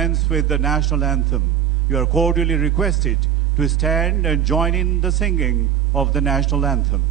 commence with the national anthem. You are cordially requested to stand and join in the singing of the national anthem.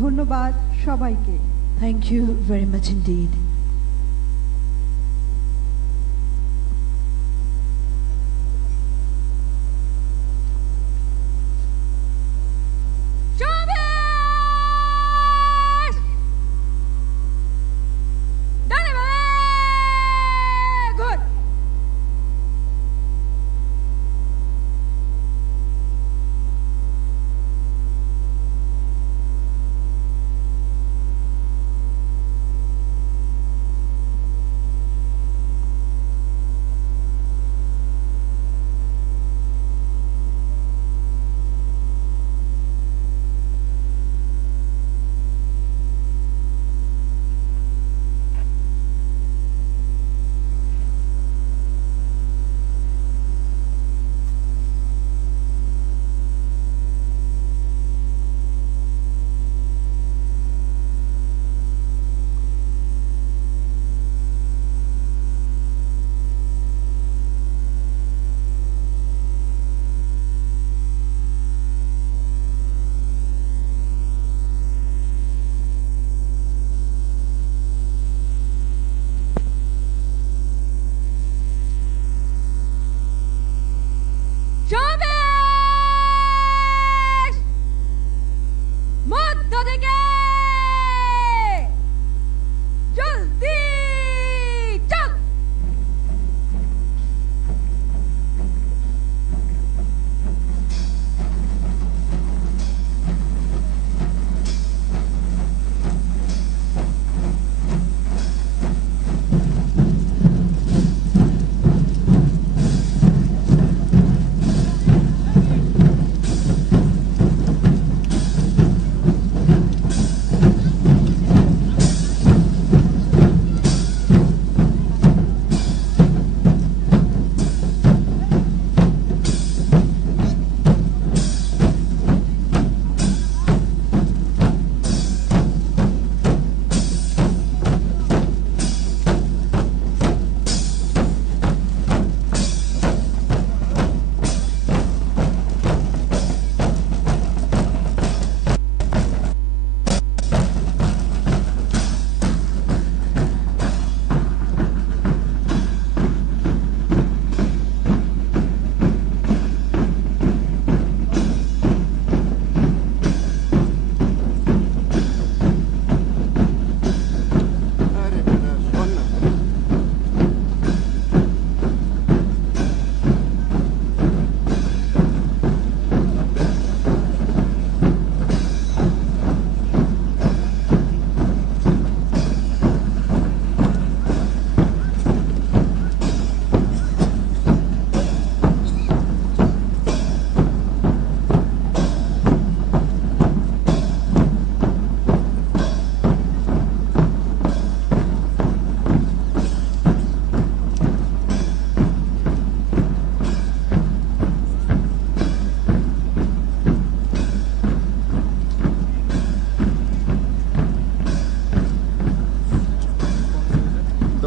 ধন্যবাদ সবাইকে। Thank you very much indeed.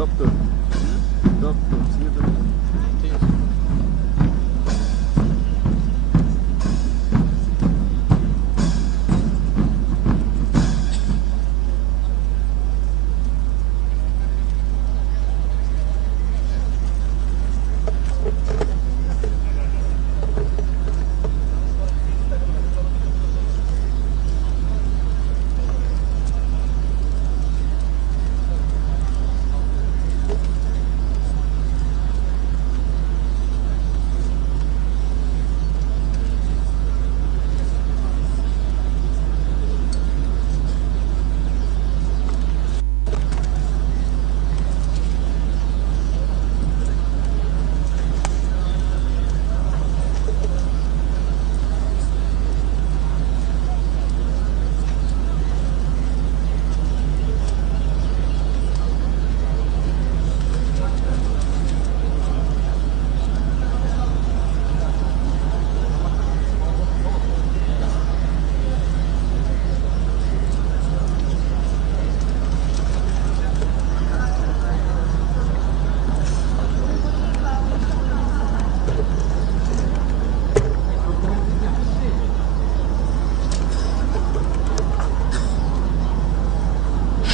Doctor. Doctor. See you doctor.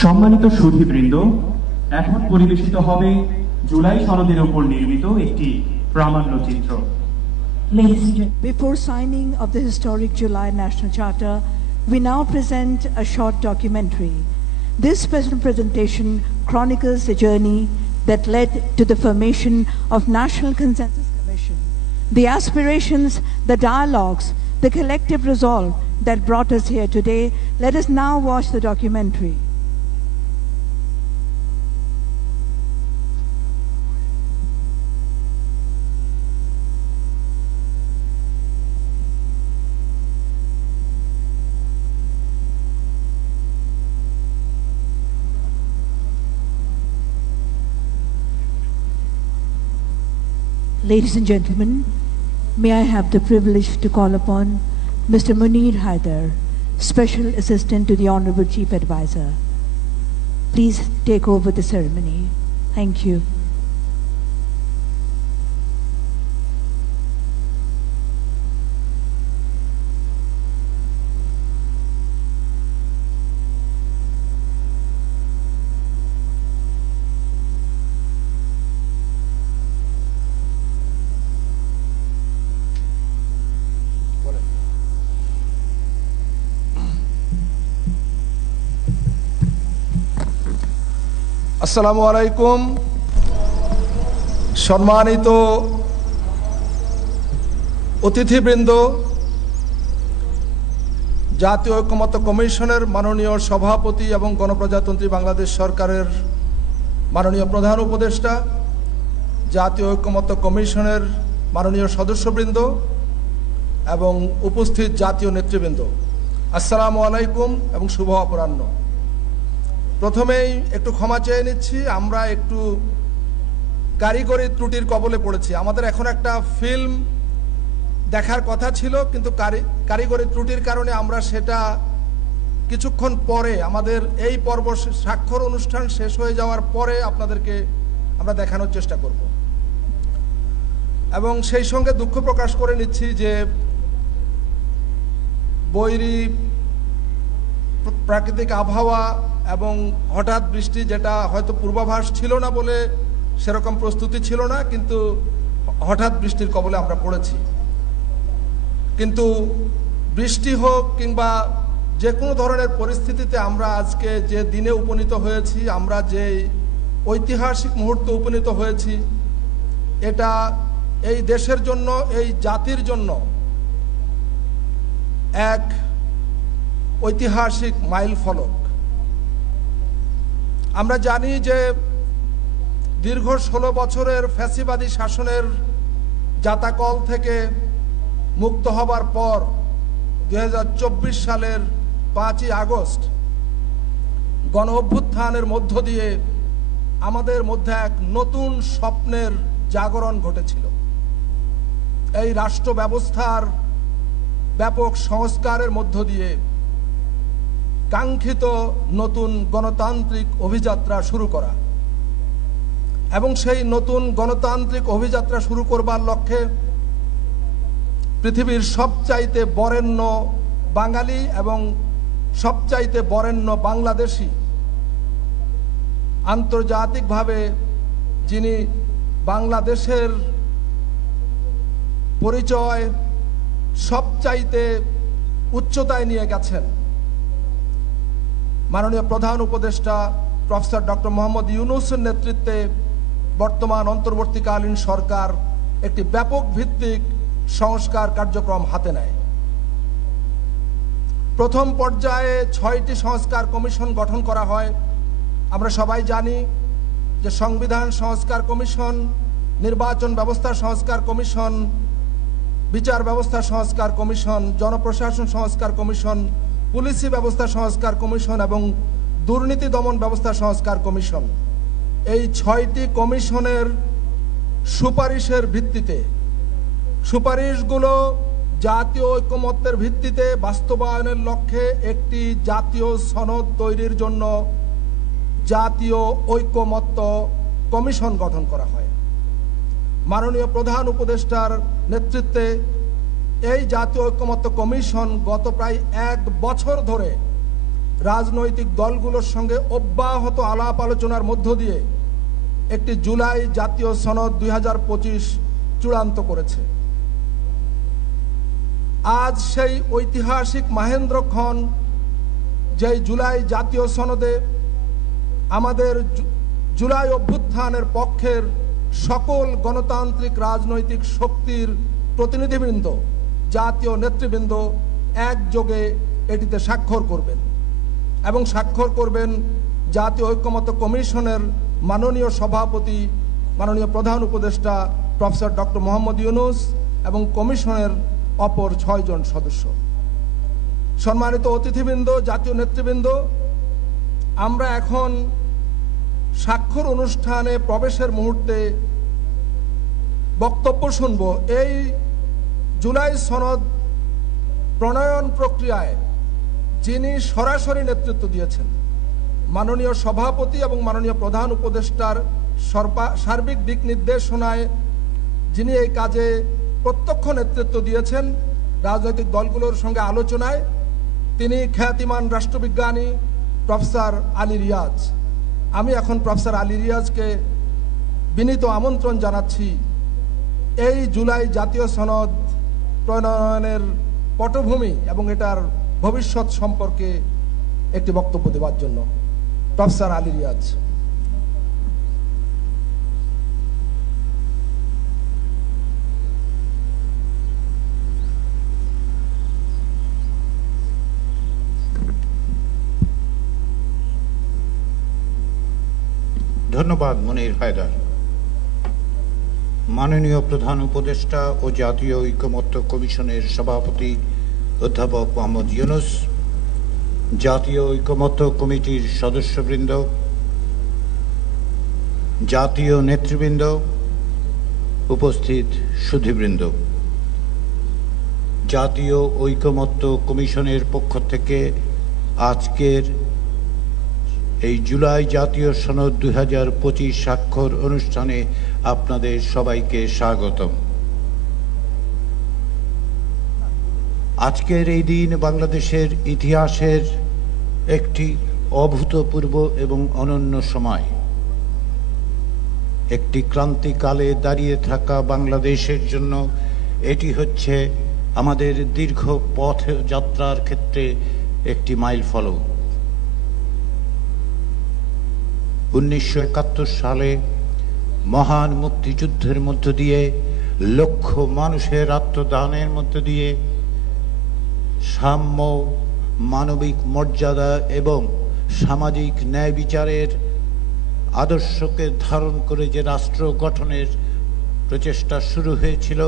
সম্মানিত সুধীবৃন্দ, এখন পরিবেশিত হবে জুলাই সনদের উপর নির্মিত একটি প্রামাণ্যচিত্র। Ladies and gentlemen, before signing of the historic July National Charter, we now present a short documentary. This special presentation chronicles the journey that led to the formation of National Consensus Commission, the aspirations, the dialogues, the collective resolve that brought us here today. Let us now watch the documentary. Ladies and gentlemen, may I have the privilege to call upon Mr. Munir Haider, Special Assistant to the Honorable Chief Advisor. Please take over the ceremony. Thank you. আসসালামু আলাইকুম। সম্মানিত অতিথিবৃন্দ, জাতীয় ঐক্যমত্য কমিশনের মাননীয় সভাপতি এবং গণপ্রজাতন্ত্রী বাংলাদেশ সরকারের মাননীয় প্রধান উপদেষ্টা, জাতীয় ঐক্যমত্য কমিশনের মাননীয় সদস্যবৃন্দ এবং উপস্থিত জাতীয় নেতৃবৃন্দ, আসসালামু আলাইকুম এবং শুভ অপরাহ্ন। প্রথমেই একটু ক্ষমা চেয়ে নিচ্ছি, আমরা একটু কারিগরি ত্রুটির কবলে পড়েছি। আমাদের এখন একটা ফিল্ম দেখার কথা ছিল, কিন্তু কারিগরি ত্রুটির কারণে আমরা সেটা কিছুক্ষণ পরে, আমাদের এই পর্ব স্বাক্ষর অনুষ্ঠান শেষ হয়ে যাওয়ার পরে আপনাদেরকে আমরা দেখানোর চেষ্টা করব। এবং সেই সঙ্গে দুঃখ প্রকাশ করে নিচ্ছি যে বৈরী প্রাকৃতিক আবহাওয়া এবং হঠাৎ বৃষ্টি, যেটা হয়তো পূর্বাভাস ছিল না বলে সেরকম প্রস্তুতি ছিল না, কিন্তু হঠাৎ বৃষ্টির কবলে আমরা পড়েছি। কিন্তু বৃষ্টি হোক কিংবা যে কোনো ধরনের পরিস্থিতিতে আমরা আজকে যে দিনে উপনীত হয়েছি, আমরা যে ঐতিহাসিক মুহূর্তে উপনীত হয়েছি, এটা এই দেশের জন্য, এই জাতির জন্য এক ঐতিহাসিক মাইল ফলক। আমরা জানি যে দীর্ঘ 16 বছরের ফ্যাসিবাদী শাসনের জাতাকল থেকে মুক্ত হবার পর 2024 সালের 5ই আগস্ট গণ অভ্যুত্থানের মধ্য দিয়ে আমাদের মধ্যে এক নতুন স্বপ্নের জাগরণ ঘটেছিল। এই রাষ্ট্র ব্যবস্থার ব্যাপক সংস্কারের মধ্য দিয়ে কাঙ্ক্ষিত নতুন গণতান্ত্রিক অভিযাত্রা শুরু করা। এবং সেই নতুন গণতান্ত্রিক অভিযাত্রা শুরু করবার লক্ষ্যে পৃথিবীর সবচাইতে বরেণ্য বাঙালি এবং সবচাইতে বরেণ্য বাংলাদেশী, আন্তর্জাতিকভাবে যিনি বাংলাদেশের পরিচয় সবচাইতে উচ্চতায় নিয়ে গেছেন, মাননীয় প্রধান উপদেষ্টা প্রফেসর ডক্টর মোহাম্মদ ইউনূসের নেতৃত্বে বর্তমান অন্তর্বর্তীকালীন সরকার একটি ব্যাপক ভিত্তিক সংস্কার কার্যক্রম হাতে নেয়। প্রথম পর্যায়ে 6টি সংস্কার কমিশন গঠন করা হয়। আমরা সবাই জানি যে সংবিধান সংস্কার কমিশন, নির্বাচন ব্যবস্থা সংস্কার কমিশন, বিচার ব্যবস্থা সংস্কার কমিশন, জনপ্রশাসন সংস্কার কমিশন, পুলিশি ব্যবস্থা সংস্কার কমিশন এবং দুর্নীতি দমন ব্যবস্থা সংস্কার কমিশন, এই 6টি কমিশনের সুপারিশের ভিত্তিতে, সুপারিশগুলো জাতীয় ঐকমত্যের ভিত্তিতে বাস্তবায়নের লক্ষ্যে একটি জাতীয় সনদ তৈরির জন্য জাতীয় ঐকমত্য কমিশন গঠন করা হয়। মাননীয় প্রধান উপদেষ্টার নেতৃত্বে এই জাতীয় ঐকমত্য কমিশন গত প্রায় 1 বছর ধরে রাজনৈতিক দলগুলোর সঙ্গে অব্যাহত আলাপ আলোচনার মধ্য দিয়ে একটি জুলাই জাতীয় সনদ 2025 চূড়ান্ত করেছে। আজ সেই ঐতিহাসিক মাহেন্দ্রক্ষণ, যেই জুলাই জাতীয় সনদে আমাদের জুলাই অভ্যুত্থানের পক্ষের সকল গণতান্ত্রিক রাজনৈতিক শক্তির প্রতিনিধিবৃন্দ, জাতীয় নেতৃবৃন্দ একযোগে এটিতে স্বাক্ষর করবেন এবং স্বাক্ষর করবেন জাতীয় ঐকমত্য কমিশনের মাননীয় সভাপতি, মাননীয় প্রধান উপদেষ্টা প্রফেসর ডক্টর মোহাম্মদ ইউনূস এবং কমিশনের অপর 6 জন সদস্য। সম্মানিত অতিথিবৃন্দ, জাতীয় নেতৃবৃন্দ, আমরা এখন স্বাক্ষর অনুষ্ঠানে প্রবেশের মুহূর্তে বক্তব্য শুনব। এই জুলাই সনদ প্রণয়ন প্রক্রিয়ায় যিনি সরাসরি নেতৃত্ব দিয়েছেন, মাননীয় সভাপতি এবং মাননীয় প্রধান উপদেষ্টার সার্বিক দিক নির্দেশনায় যিনি এই কাজে প্রত্যক্ষ নেতৃত্ব দিয়েছেন রাজনৈতিক দলগুলোর সঙ্গে আলোচনায়, তিনি খ্যাতিমান রাষ্ট্রবিজ্ঞানী প্রফেসর আলী রিয়াজ। আমি এখন প্রফেসর আলী রিয়াজকে বিনীত আমন্ত্রণ জানাচ্ছি এই জুলাই জাতীয় সনদ প্রণয়নের পটভূমি এবং এটার ভবিষ্যৎ সম্পর্কে একটি বক্তব্য দেওয়ার জন্য। প্রফেসর আলী রিয়াজ। ধন্যবাদ মুনির হায়দার। মাননীয় প্রধান উপদেষ্টা ও জাতীয় ঐকমত্য কমিশনের সভাপতি অধ্যাপক মোহাম্মদ ইউনূস, জাতীয় ঐকমত্য কমিটির সদস্যবৃন্দ, জাতীয় নেতৃবৃন্দ, উপস্থিত সুধীবৃন্দ, জাতীয় ঐকমত্য কমিশনের পক্ষ থেকে আজকের এই জুলাই জাতীয় সনদ 2025 স্বাক্ষর অনুষ্ঠানে আপনাদের সবাইকে স্বাগতম। আজকের এই দিন বাংলাদেশের ইতিহাসের একটি অভূতপূর্ব এবং অনন্য সময়। একটি ক্রান্তিকালে দাঁড়িয়ে থাকা বাংলাদেশের জন্য এটি হচ্ছে আমাদের দীর্ঘ পথ যাত্রার ক্ষেত্রে একটি মাইলফলক। 1971 সালে মহান মুক্তিযুদ্ধের মধ্য দিয়ে, লক্ষ মানুষের আত্মদানের মধ্য দিয়ে সাম্য, মানবিক মর্যাদা এবং সামাজিক ন্যায় বিচারের আদর্শকে ধারণ করে যে রাষ্ট্র গঠনের প্রচেষ্টা শুরু হয়েছিল,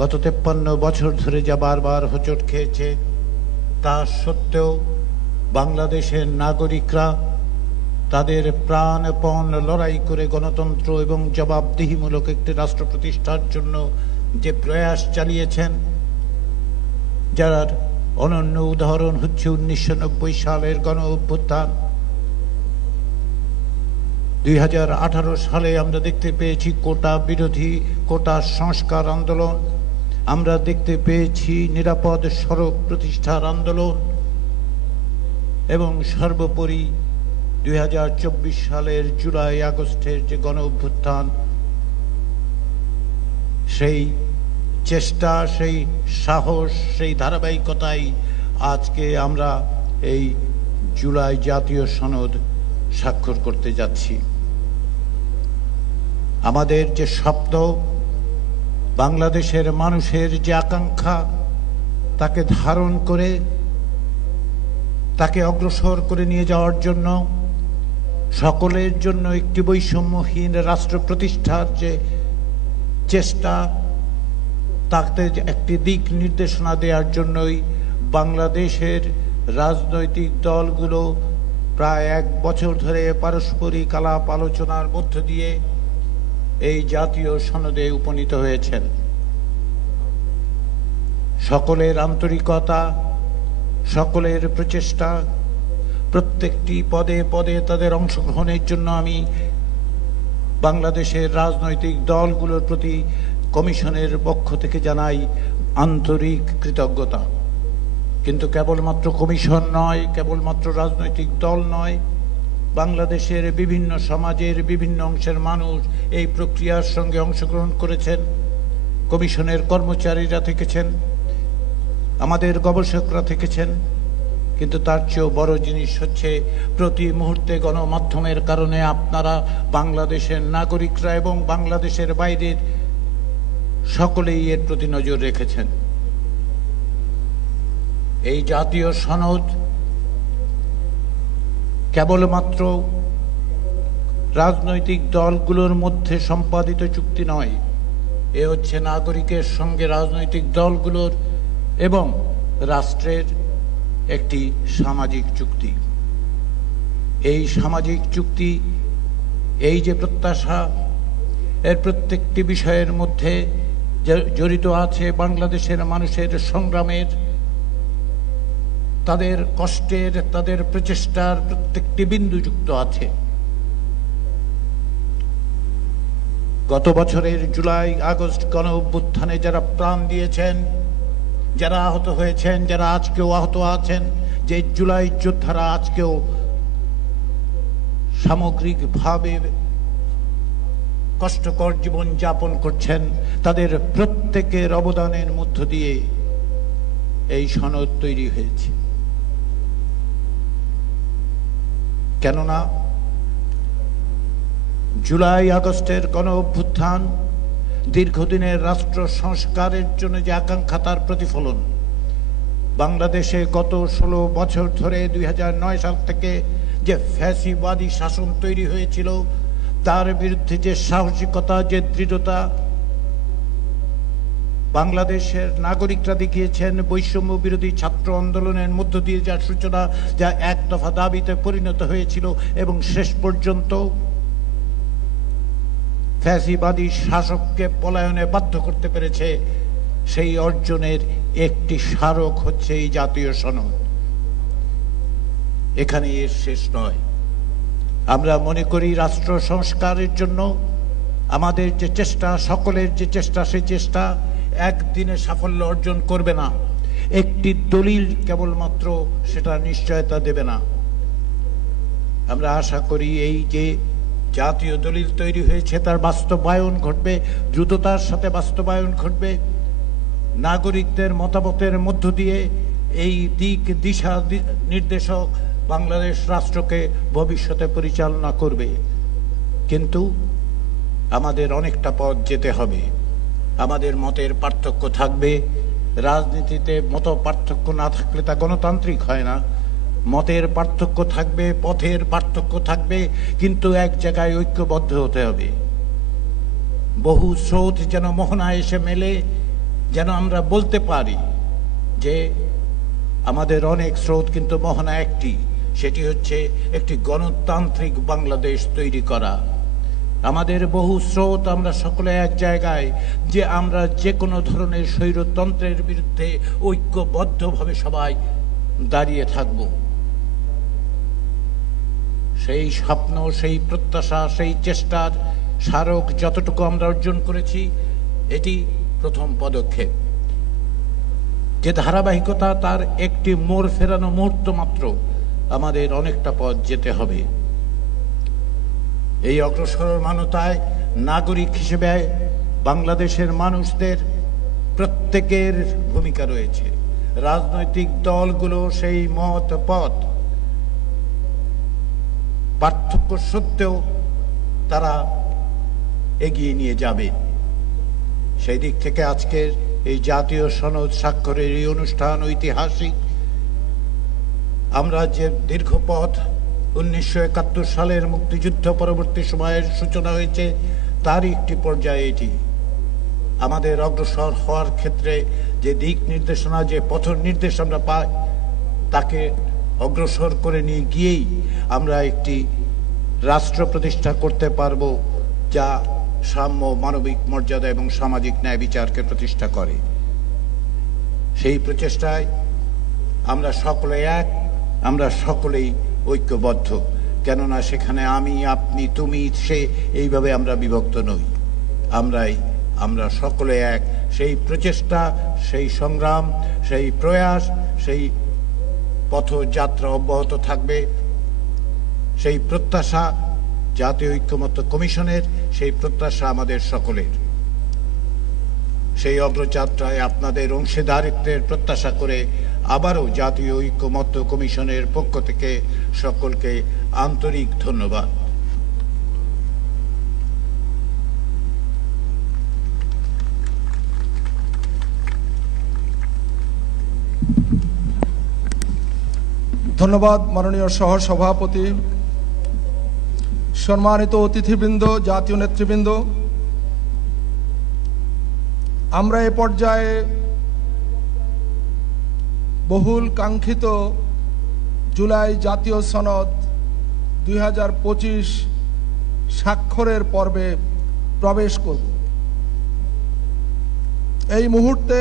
গত 53 বছর ধরে যা বারবার হোঁচট খেয়েছে, তা সত্ত্বেও বাংলাদেশের নাগরিকরা তাদের প্রাণপণ লড়াই করে গণতন্ত্র এবং জবাবদিহিমূলক একটি রাষ্ট্র প্রতিষ্ঠার জন্য যে প্রয়াস চালিয়েছেন, যার অনন্য উদাহরণ হচ্ছে 1990 সালের গণ অভ্যুত্থান। 2018 সালে আমরা দেখতে পেয়েছি কোটা বিরোধী, কোটা সংস্কার আন্দোলন, আমরা দেখতে পেয়েছি নিরাপদ সড়ক প্রতিষ্ঠার আন্দোলন, এবং সর্বোপরি 2024 সালের জুলাই আগস্টের যে গণ অভ্যুত্থান, সেই চেষ্টা, সেই সাহস, সেই ধারাবাহিকতাই আজকে আমরা এই জুলাই জাতীয় সনদ স্বাক্ষর করতে যাচ্ছি। আমাদের যে স্বপ্ন, বাংলাদেশের মানুষের যে আকাঙ্ক্ষা, তাকে ধারণ করে তাকে অগ্রসর করে নিয়ে যাওয়ার জন্য, সকলের জন্য একটি বৈষম্যহীন রাষ্ট্র প্রতিষ্ঠার যে চেষ্টা, তাতে একটি দিক নির্দেশনা দেওয়ার জন্যই বাংলাদেশের রাজনৈতিক দলগুলো প্রায় 1 বছর ধরে পারস্পরিক আলাপ আলোচনার মধ্য দিয়ে এই জাতীয় সনদে উপনীত হয়েছেন। সকলের আন্তরিকতা, সকলের প্রচেষ্টা, প্রত্যেকটি পদে পদে তাদের অংশগ্রহণের জন্য আমি বাংলাদেশের রাজনৈতিক দলগুলোর প্রতি কমিশনের পক্ষ থেকে জানাই আন্তরিক কৃতজ্ঞতা। কিন্তু কেবলমাত্র কমিশন নয়, কেবলমাত্র রাজনৈতিক দল নয়, বাংলাদেশের বিভিন্ন সমাজের বিভিন্ন অংশের মানুষ এই প্রক্রিয়ার সঙ্গে অংশগ্রহণ করেছেন। কমিশনের কর্মচারীরা থেকেছেন, আমাদের গবেষকরা থেকেছেন, কিন্তু তার চেয়েও বড় জিনিস হচ্ছে প্রতি মুহূর্তে গণমাধ্যমের কারণে আপনারা, বাংলাদেশের নাগরিকরা এবং বাংলাদেশের বাইরের সকলেই এর প্রতি নজর রেখেছেন। এই জাতীয় সনদ কেবলমাত্র রাজনৈতিক দলগুলোর মধ্যে সম্পাদিত চুক্তি নয়, এ হচ্ছে নাগরিকের সঙ্গে রাজনৈতিক দলগুলোর এবং রাষ্ট্রের একটি সামাজিক চুক্তি। এই সামাজিক চুক্তি, এই যে প্রত্যাশা, এর প্রত্যেকটি বিষয়ের মধ্যে জড়িত আছে বাংলাদেশের মানুষের সংগ্রামের, তাদের কষ্টের, তাদের প্রচেষ্টার প্রত্যেকটি বিন্দু যুক্ত আছে। গত বছরের জুলাই আগস্ট গণ অভ্যুত্থানে যারা প্রাণ দিয়েছেন, যারা আহত হয়েছেন, যারা আজকেও আহত আছেন, যে জুলাই যোদ্ধারা আজকেও সামগ্রিকভাবে কষ্টকর জীবন যাপন করছেন, তাদের প্রত্যেকের অবদানের মধ্য দিয়ে এই সনদ তৈরি হয়েছে। কেননা জুলাই আগস্টের গণ অভ্যুত্থান দীর্ঘদিনের রাষ্ট্র সংস্কারের জন্য যে আকাঙ্ক্ষা, তার প্রতিফলন। বাংলাদেশে গত 16 বছর ধরে 2009 সাল থেকে যে ফ্যাসিবাদী শাসন তৈরি হয়েছিল, তার বিরুদ্ধে যে সাহসিকতা, যে দৃঢ়তা বাংলাদেশের নাগরিকরা দেখিয়েছেন, বৈষম্য বিরোধী ছাত্র আন্দোলনের মধ্য দিয়ে যার সূচনা, যা এক দফা দাবিতে পরিণত হয়েছিল এবং শেষ পর্যন্ত ফ্যাসিবাদী শাসককে পলায়নে বাধ্য করতে পেরেছে, সেই অর্জনের একটি স্মারক হচ্ছে এই জাতীয় সনদ। এখানে এর শেষ নয়। আমরা মনে করি রাষ্ট্র সংস্কারের জন্য আমাদের যে চেষ্টা, সকলের যে চেষ্টা, সেই চেষ্টা একদিনে সাফল্য অর্জন করবে না। একটি দলিল কেবলমাত্র সেটা নিশ্চয়তা দেবে না। আমরা আশা করি এই যে জাতীয় দলিল তৈরি হয়েছে, তার বাস্তবায়ন ঘটবে, দ্রুততার সাথে বাস্তবায়ন ঘটবে। নাগরিকদের মতামতের মধ্য দিয়ে এই দিক দিশা নির্দেশক বাংলাদেশ রাষ্ট্রকে ভবিষ্যতে পরিচালনা করবে। কিন্তু আমাদের অনেকটা পথ যেতে হবে। আমাদের মতের পার্থক্য থাকবে। রাজনীতিতে মত পার্থক্য না থাকলে তা গণতান্ত্রিক হয় না। মতের পার্থক্য থাকবে, পথের পার্থক্য থাকবে, কিন্তু এক জায়গায় ঐক্যবদ্ধ হতে হবে। বহু স্রোত যেন মোহনায় এসে মেলে, যেন আমরা বলতে পারি যে আমাদের অনেক স্রোত, কিন্তু মোহনা একটি, সেটি হচ্ছে একটি গণতান্ত্রিক বাংলাদেশ তৈরি করা। আমাদের বহু স্রোত, আমরা সকলে এক জায়গায় যে আমরা যে কোনো ধরনের স্বৈরতন্ত্রের বিরুদ্ধে ঐক্যবদ্ধভাবে সবাই দাঁড়িয়ে থাকব। সেই স্বপ্ন, সেই প্রত্যাশা, সেই চেষ্টার স্মারক যতটুকু আমরা অর্জন করেছি, এটি প্রথম পদক্ষেপ। যে ধারাবাহিকতা, তার একটি মোড় ফেরানো মুহূর্ত মাত্র, আমাদের অনেকটা পথ যেতে হবে। এই অগ্রসরমানতায় নাগরিক হিসেবে বাংলাদেশের মানুষদের প্রত্যেকের ভূমিকা রয়েছে। রাজনৈতিক দলগুলো সেই মত পথ পার্থক্য সত্ত্বেও তারা এগিয়ে নিয়ে যাবে। সেই দিক থেকে আজকের এই জাতীয় সনদ স্বাক্ষরের এই অনুষ্ঠান ঐতিহাসিক। আমরা যে দীর্ঘ পথ 1971 সালের মুক্তিযুদ্ধ পরবর্তী সময়ের সূচনা হয়েছে, তারই একটি পর্যায়ে এটি। আমাদের অগ্রসর হওয়ার ক্ষেত্রে যে দিক নির্দেশনা, যে পথ নির্দেশ আমরা পাই, তাকে অগ্রসর করে নিয়ে গিয়েই আমরা একটি রাষ্ট্র প্রতিষ্ঠা করতে পারব, যা সাম্য, মানবিক মর্যাদা এবং সামাজিক ন্যায় বিচারকে প্রতিষ্ঠা করে। সেই প্রচেষ্টায় আমরা সকলে এক, আমরা সকলেই ঐক্যবদ্ধ। কেননা সেখানে আমি, আপনি, তুমি, সে, এইভাবে আমরা বিভক্ত নই। আমরা সকলে এক। সেই প্রচেষ্টা, সেই সংগ্রাম, সেই প্রয়াস, সেই পথযাত্রা অব্যাহত থাকবে। সেই প্রত্যাশা জাতীয় ঐক্যমত্য কমিশনের, সেই প্রত্যাশা আমাদের সকলের। সেই অগ্রযাত্রায় আপনাদের অংশীদারিত্বের প্রত্যাশা করে আবারও জাতীয় ঐক্যমত্য কমিশনের পক্ষ থেকে সকলকে আন্তরিক ধন্যবাদ। ধন্যবাদ মাননীয় সহ সভাপতি, সম্মানিত অতিথিবৃন্দ, জাতীয় নেতৃবৃন্দ। আমরা এ পর্যায়ে বহুল কাঙ্ক্ষিত জুলাই জাতীয় সনদ 2025 স্বাক্ষরের পর্বে প্রবেশ করব। এই মুহূর্তে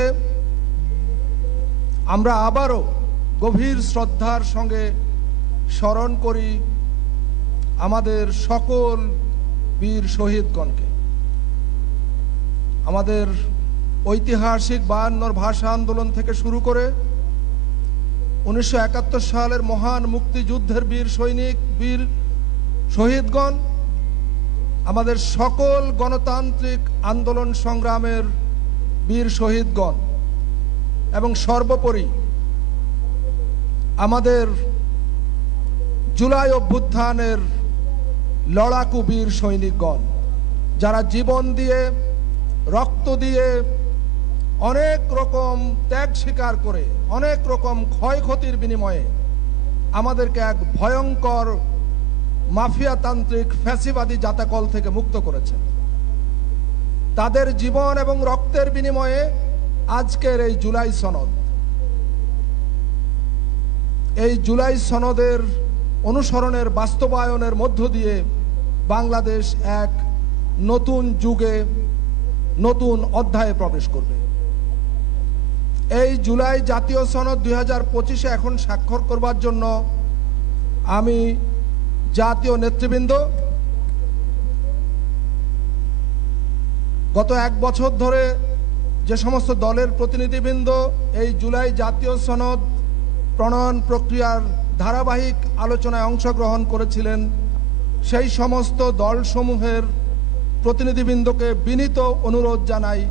আমরা আবারও গভীর শ্রদ্ধার সঙ্গে স্মরণ করি আমাদের সকল বীর শহীদগণকে। আমাদের ঐতিহাসিক 52 ভাষা আন্দোলন থেকে শুরু করে 1971 সালের মহান মুক্তিযুদ্ধের বীর সৈনিক, বীর শহীদগণ, আমাদের সকল গণতান্ত্রিক আন্দোলন সংগ্রামের বীর শহীদগণ, এবং সর্বোপরি আমাদের জুলাই অভ্যুত্থানের লড়াকু বীর সৈনিকগণ, যারা জীবন দিয়ে, রক্ত দিয়ে, অনেক রকম ত্যাগ স্বীকার করে, অনেক রকম ক্ষয়ক্ষতির বিনিময়ে আমাদেরকে এক ভয়ঙ্কর মাফিয়াতান্ত্রিক ফ্যাসিবাদী জাতাকল থেকে মুক্ত করেছে। তাদের জীবন এবং রক্তের বিনিময়ে আজকের এই জুলাই সনদ, এই জুলাই সনদের অনুসরণের বাস্তবায়নের মধ্য দিয়ে বাংলাদেশ এক নতুন যুগে, নতুন অধ্যায়ে প্রবেশ করবে। এই জুলাই জাতীয় সনদ 2025 এখন স্বাক্ষর করবার জন্য আমি জাতীয় নেতৃবৃন্দ, গত 1 বছর ধরে যে সমস্ত দলের প্রতিনিধিবৃন্দ এই জুলাই জাতীয় সনদ প্রণয়ন প্রক্রিয়ার ধারাবাহিক আলোচনায় অংশগ্রহণ করেছিলেন, সেই সমস্ত দলসমূহের প্রতিনিধিবৃন্দকে বিনীত অনুরোধ জানাই,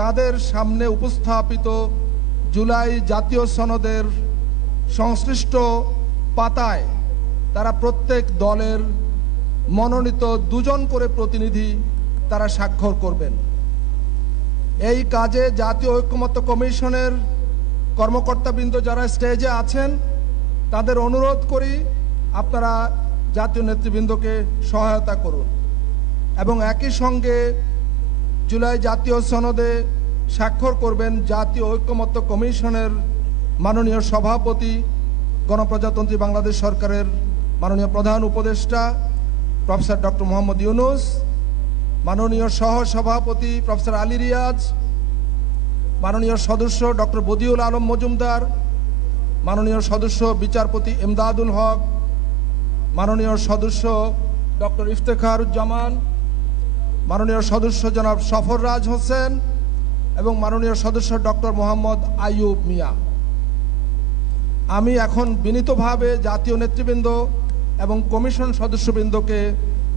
তাদের সামনে উপস্থাপিত জুলাই জাতীয় সনদের সংশ্লিষ্ট পাতায় তারা প্রত্যেক দলের মনোনীত 2 জন করে প্রতিনিধি তারা স্বাক্ষর করবেন। এই কাজে জাতীয় ঐক্যমত্য কমিশনের কর্মকর্তাবৃন্দ যারা স্টেজে আছেন, তাদের অনুরোধ করি আপনারা জাতীয় নেতৃবৃন্দকে সহায়তা করুন, এবং একই সঙ্গে জুলাই জাতীয় সনদে স্বাক্ষর করবেন জাতীয় ঐক্যমত্য কমিশনের মাননীয় সভাপতি, গণপ্রজাতন্ত্রী বাংলাদেশ সরকারের মাননীয় প্রধান উপদেষ্টা প্রফেসর ডক্টর মোহাম্মদ ইউনূস, মাননীয় সহ সভাপতি প্রফেসর আলী রিয়াজ, মাননীয় সদস্য ডক্টর বদিউল আলম মজুমদার, মাননীয় সদস্য বিচারপতি এমদাদুল হক, মাননীয় সদস্য ডক্টর ইফতেখারুজ্জামান, মাননীয় সদস্য জনাব সফররাজ হোসেন এবং মাননীয় সদস্য ডক্টর মোহাম্মদ আইয়ুব মিয়া। আমি এখন বিনীতভাবে জাতীয় নেতৃবৃন্দ এবং কমিশন সদস্যবৃন্দকে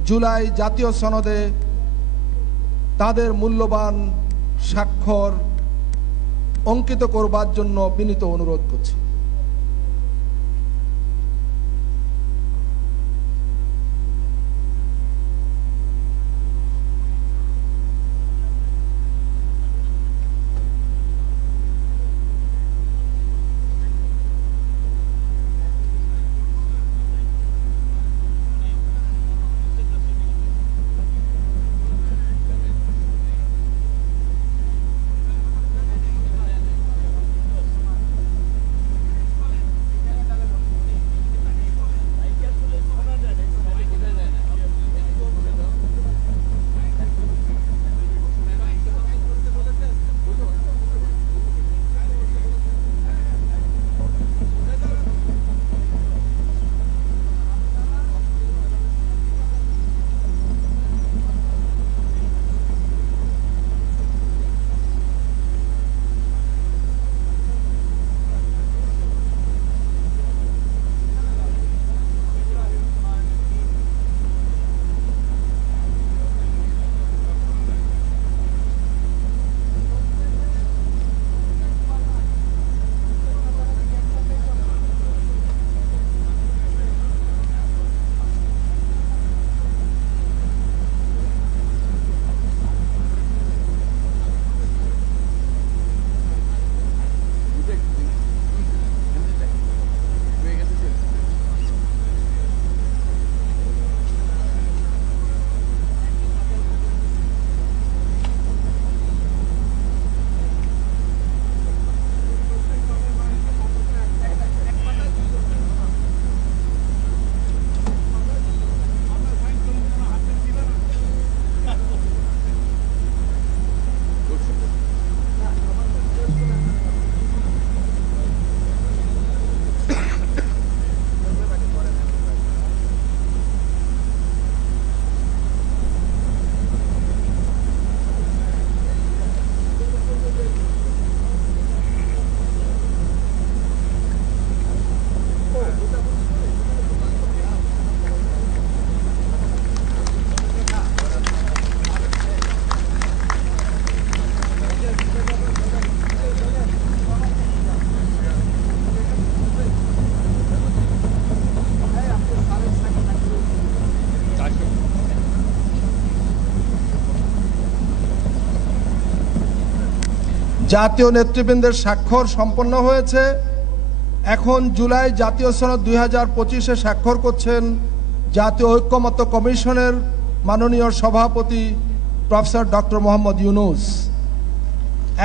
জুলাই জাতীয় সনদে তাদের মূল্যবান স্বাক্ষর অঙ্কিত করবার জন্য বিনীত অনুরোধ করছি। জাতীয় নেতৃবৃন্দের স্বাক্ষর সম্পন্ন হয়েছে। এখন জুলাই জাতীয় সনদ 2025-এ স্বাক্ষর করছেন জাতীয় ঐক্যমত্য কমিশনের মাননীয় সভাপতি প্রফেসর ডক্টর মোহাম্মদ ইউনূস।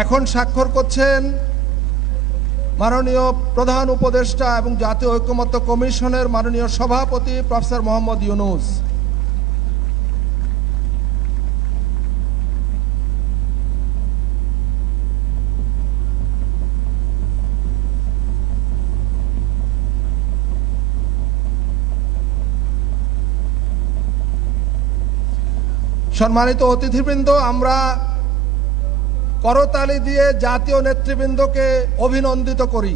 এখন স্বাক্ষর করছেন মাননীয় প্রধান উপদেষ্টা এবং জাতীয় ঐক্যমত্য কমিশনের মাননীয় সভাপতি প্রফেসর মোহাম্মদ ইউনূস। সম্মানিত অতিথিবৃন্দ, আমরা করতালি দিয়ে জাতীয় নেতৃবৃন্দকে অভিনন্দিত করি।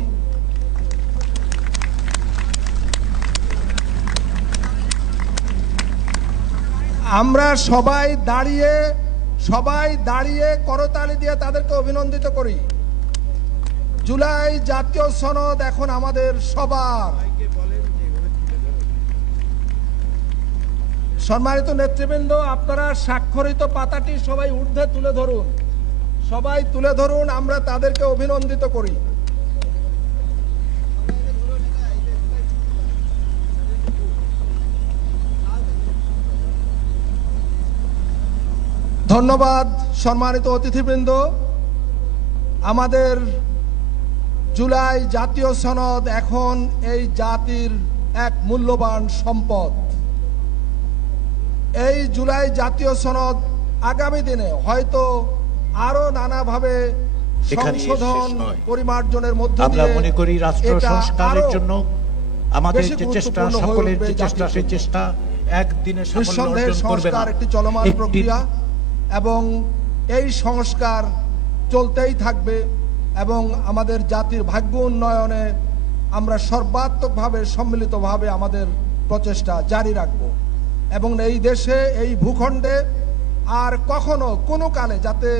আমরা সবাই দাঁড়িয়ে করতালি দিয়ে তাদেরকে অভিনন্দিত করি। জুলাই জাতীয় সনদ এখন আমাদের সবার। সম্মানিত নেতৃবৃন্দ, আপনারা স্বাক্ষরিত পাতাটি সবাই ঊর্ধ্বে তুলে ধরুন, সবাই তুলে ধরুন, আমরা তাদেরকে অভিনন্দিত করি। ধন্যবাদ। সম্মানিত অতিথিবৃন্দ, আমাদের জুলাই জাতীয় সনদ এখন এই জাতির এক মূল্যবান সম্পদ। এই জুলাই জাতীয় সনদ আগামী দিনে হয়তো আরো নানাভাবে সংশোধন পরিমার্জনের মধ্যে আমরা মনে করি রাষ্ট্র সংস্কারের জন্য আমাদের বেশি যে চেষ্টা, গুরুত্বপূর্ণ হয়ে সকলের উঠবে যে চেষ্টা, জাতির সেই জন্য। চেষ্টা একদিনে সাফল্য নিঃসন্দেহে অর্জন করবে না। সংস্কার একটি চলমান প্রক্রিয়া এবং এই সংস্কার চলতেই থাকবে এবং আমাদের জাতির ভাগ্য উন্নয়নে আমরা সর্বাত্মকভাবে সম্মিলিতভাবে আমাদের প্রচেষ্টা জারি রাখব এবং এই দেশে এই ভূখণ্ডে আর কখনো কোনো কালে যাতে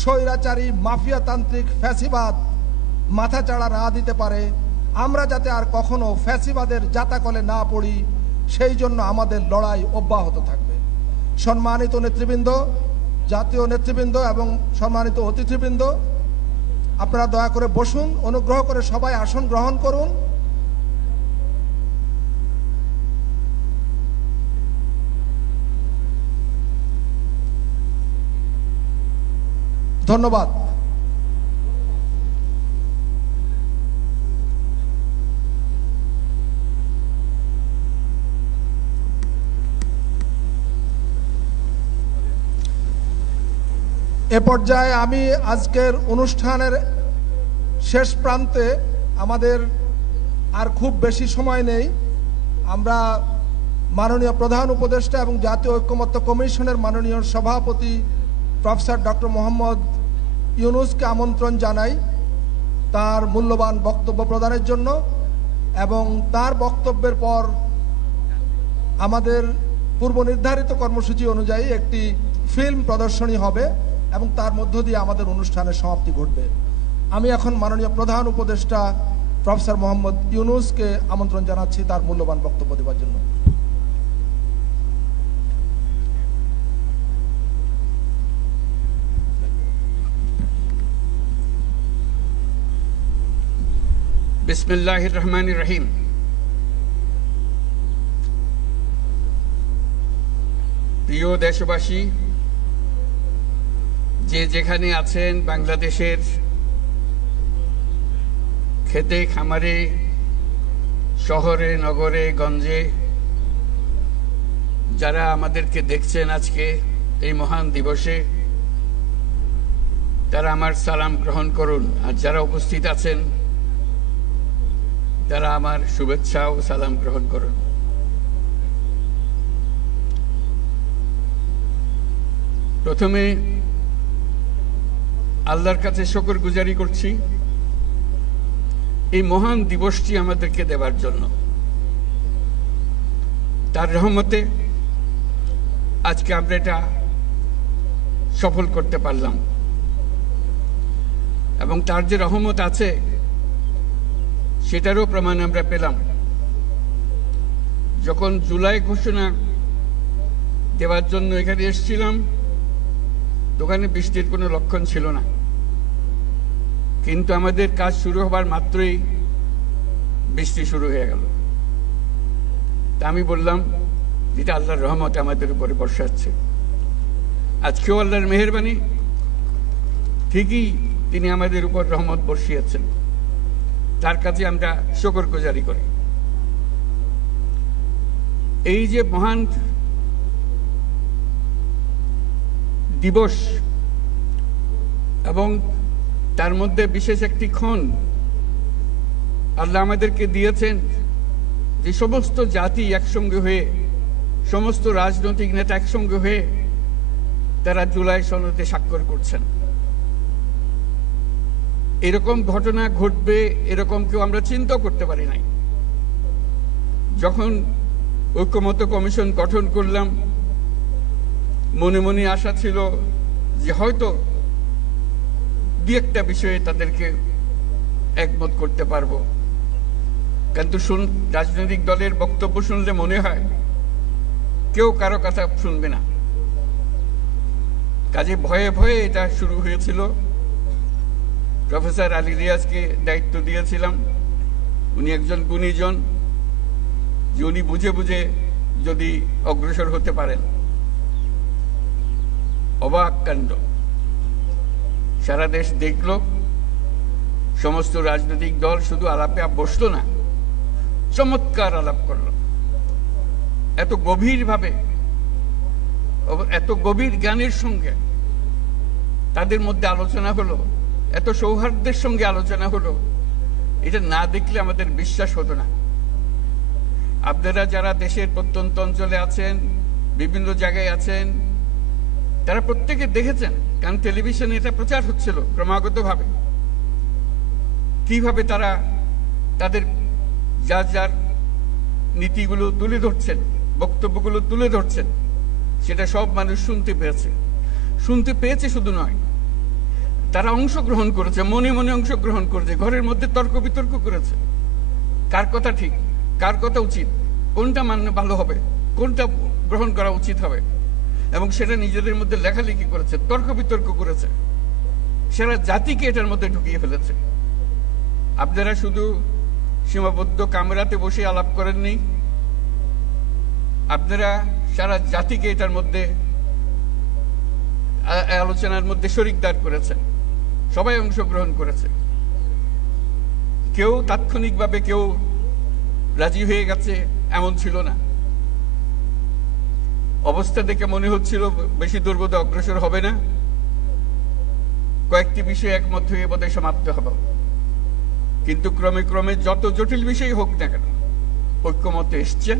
স্বৈরাচারী মাফিয়াতান্ত্রিক ফ্যাসিবাদ মাথাচাড়া না দিতে পারে, আমরা যাতে আর কখনো ফ্যাসিবাদের জাতাকলে না পড়ি, সেই জন্য আমাদের লড়াই অব্যাহত থাকবে। সম্মানিত নেতৃবৃন্দ, জাতীয় নেতৃবৃন্দ এবং সম্মানিত অতিথিবৃন্দ, আপনারা দয়া করে বসুন, অনুগ্রহ করে সবাই আসন গ্রহণ করুন। ধন্যবাদ। এ পর্যায়ে আমি আজকের অনুষ্ঠানের শেষ প্রান্তে, আমাদের আর খুব বেশি সময় নেই, আমরা মাননীয় প্রধান উপদেষ্টা এবং জাতীয় ঐক্যমত্য কমিশনের মাননীয় সভাপতি প্রফেসর ডক্টর মোহাম্মদ ইউনূসকে আমন্ত্রণ জানাই তার মূল্যবান বক্তব্য প্রদানের জন্য এবং তার বক্তব্যের পর আমাদের পূর্ব নির্ধারিত কর্মসূচি অনুযায়ী একটি ফিল্ম প্রদর্শনী হবে এবং তার মধ্য দিয়ে আমাদের অনুষ্ঠানের সমাপ্তি ঘটবে। আমি এখন মাননীয় প্রধান উপদেষ্টা প্রফেসর মোহাম্মদ ইউনূসকে আমন্ত্রণ জানাচ্ছি তার মূল্যবান বক্তব্য দেওয়ার জন্য। বিসমিল্লাহির রহমানির রহিম। প্রিয় দেশবাসী, যে যেখানে আছেন, বাংলাদেশের খেতে খামারে, শহরে নগরে গঞ্জে যারা আমাদেরকে দেখছেন আজকে এই মহান দিবসে, তারা আমার সালাম গ্রহণ করুন। আর যারা উপস্থিত আছেন তারা আমার শুভেচ্ছা ও সালাম গ্রহণ করুন। প্রথমে আল্লাহর কাছে শুকরগুজারি করছি এই মহান দিবসটি আমাদেরকে দেবার জন্য। তার রহমতে আজকে আমরা এটা সফল করতে পারলাম এবং তার যে রহমত আছে সেটারও প্রমাণ আমরা পেলাম। যখন জুলাই ঘোষণা দেওয়ার জন্য এখানে এসেছিলাম, দোকানে বৃষ্টির কোনো লক্ষণ ছিল না, কিন্তু আমাদের কাজ শুরু হবার মাত্রই বৃষ্টি শুরু হয়ে গেল। তা আমি বললাম যেটা আল্লাহর রহমত আমাদের উপরে বর্ষাচ্ছে। আজকেও আল্লাহর মেহেরবানি, ঠিকই তিনি আমাদের উপর রহমত বর্ষিয়েছেন, তার কাছে আমরা শুকরগুজারি করি। এই যে মহান দিবস এবং তার মধ্যে বিশেষ একটি ক্ষণ আল্লাহ আমাদেরকে দিয়েছেন, যে সমস্ত জাতি একসঙ্গে হয়ে, সমস্ত রাজনৈতিক নেতা একসঙ্গে হয়ে তারা জুলাই সনদে স্বাক্ষর করছেন। এরকম ঘটনা ঘটবে এরকম কেউ আমরা চিন্তা করতে পারি নাই। যখন ঐক্যমত্য কমিশন গঠন করলাম, মনে মনে আশা ছিল যে হয়তো দু একটা বিষয়ে তাদেরকে একমত করতে পারবো, কিন্তু রাজনৈতিক দলের বক্তব্য শুনলে মনে হয় কেউ কারো কথা শুনবে না। কাজে ভয়ে ভয়ে এটা শুরু হয়েছিল। প্রফেসর আলী রিয়াজকে দায়িত্ব দিয়েছিলাম, উনি একজন গুণীজন, যে উনি বুঝে বুঝে যদি অগ্রসর হতে পারেন। অবাক কাণ্ড, সারা দেশ দেখল, সমস্ত রাজনৈতিক দল শুধু আলাপে বসলো না, চমৎকার আলাপ করলো। এত গভীরভাবে, এত গভীর জ্ঞানের সঙ্গে তাদের মধ্যে আলোচনা হলো, এত সৌহার্দ্যের সঙ্গে আলোচনা হলো, এটা না দেখলে আমাদের বিশ্বাস হতো না। আপনারা যারা দেশের প্রত্যন্ত অঞ্চলে আছেন, বিভিন্ন জায়গায় আছেন, তারা প্রত্যেকে দেখেছেন, কারণ টেলিভিশনে এটা প্রচার হচ্ছিল ক্রমাগতভাবে, কিভাবে তারা তাদের যার যার নীতিগুলো তুলে ধরছেন, বক্তব্যগুলো তুলে ধরছেন, সেটা সব মানুষ শুনতে পেয়েছে শুধু নয়, তারা অংশগ্রহণ করেছে, মনে মনে অংশগ্রহণ করেছে, ঘরের মধ্যে তর্ক বিতর্ক করেছে, কার কথা ঠিক, কার কথা উচিত, কোনটা মানলে ভালো হবে, কোনটা গ্রহণ করা উচিত হবে, এবং সেটা নিজেদের মধ্যে লেখালেখি করেছে, তর্ক বিতর্ক করেছে, সারা জাতিকে এটার মধ্যে ঢুকিয়ে ফেলেছে। আপনারা শুধু সীমাবদ্ধ কামরাতে বসে আলাপ করেননি, আপনারা সারা জাতিকে এটার মধ্যে আলোচনার মধ্যে শরিকদার করেছেন, সবাই অংশগ্রহণ করেছে। কেউ তাৎক্ষণিকভাবে কেউ রাজি হয়ে গেছে এমন ছিল না। অবস্থা দেখে মনে হচ্ছিল বেশি দূর বোধহয় অগ্রসর হবে না, কয়েকটি বিষয়ে একমত হয়ে বোধহয় সমাপ্ত হবে, কিন্তু ক্রমে ক্রমে যত জটিল বিষয় হোক না কেন ঐক্যমতে এসছেন।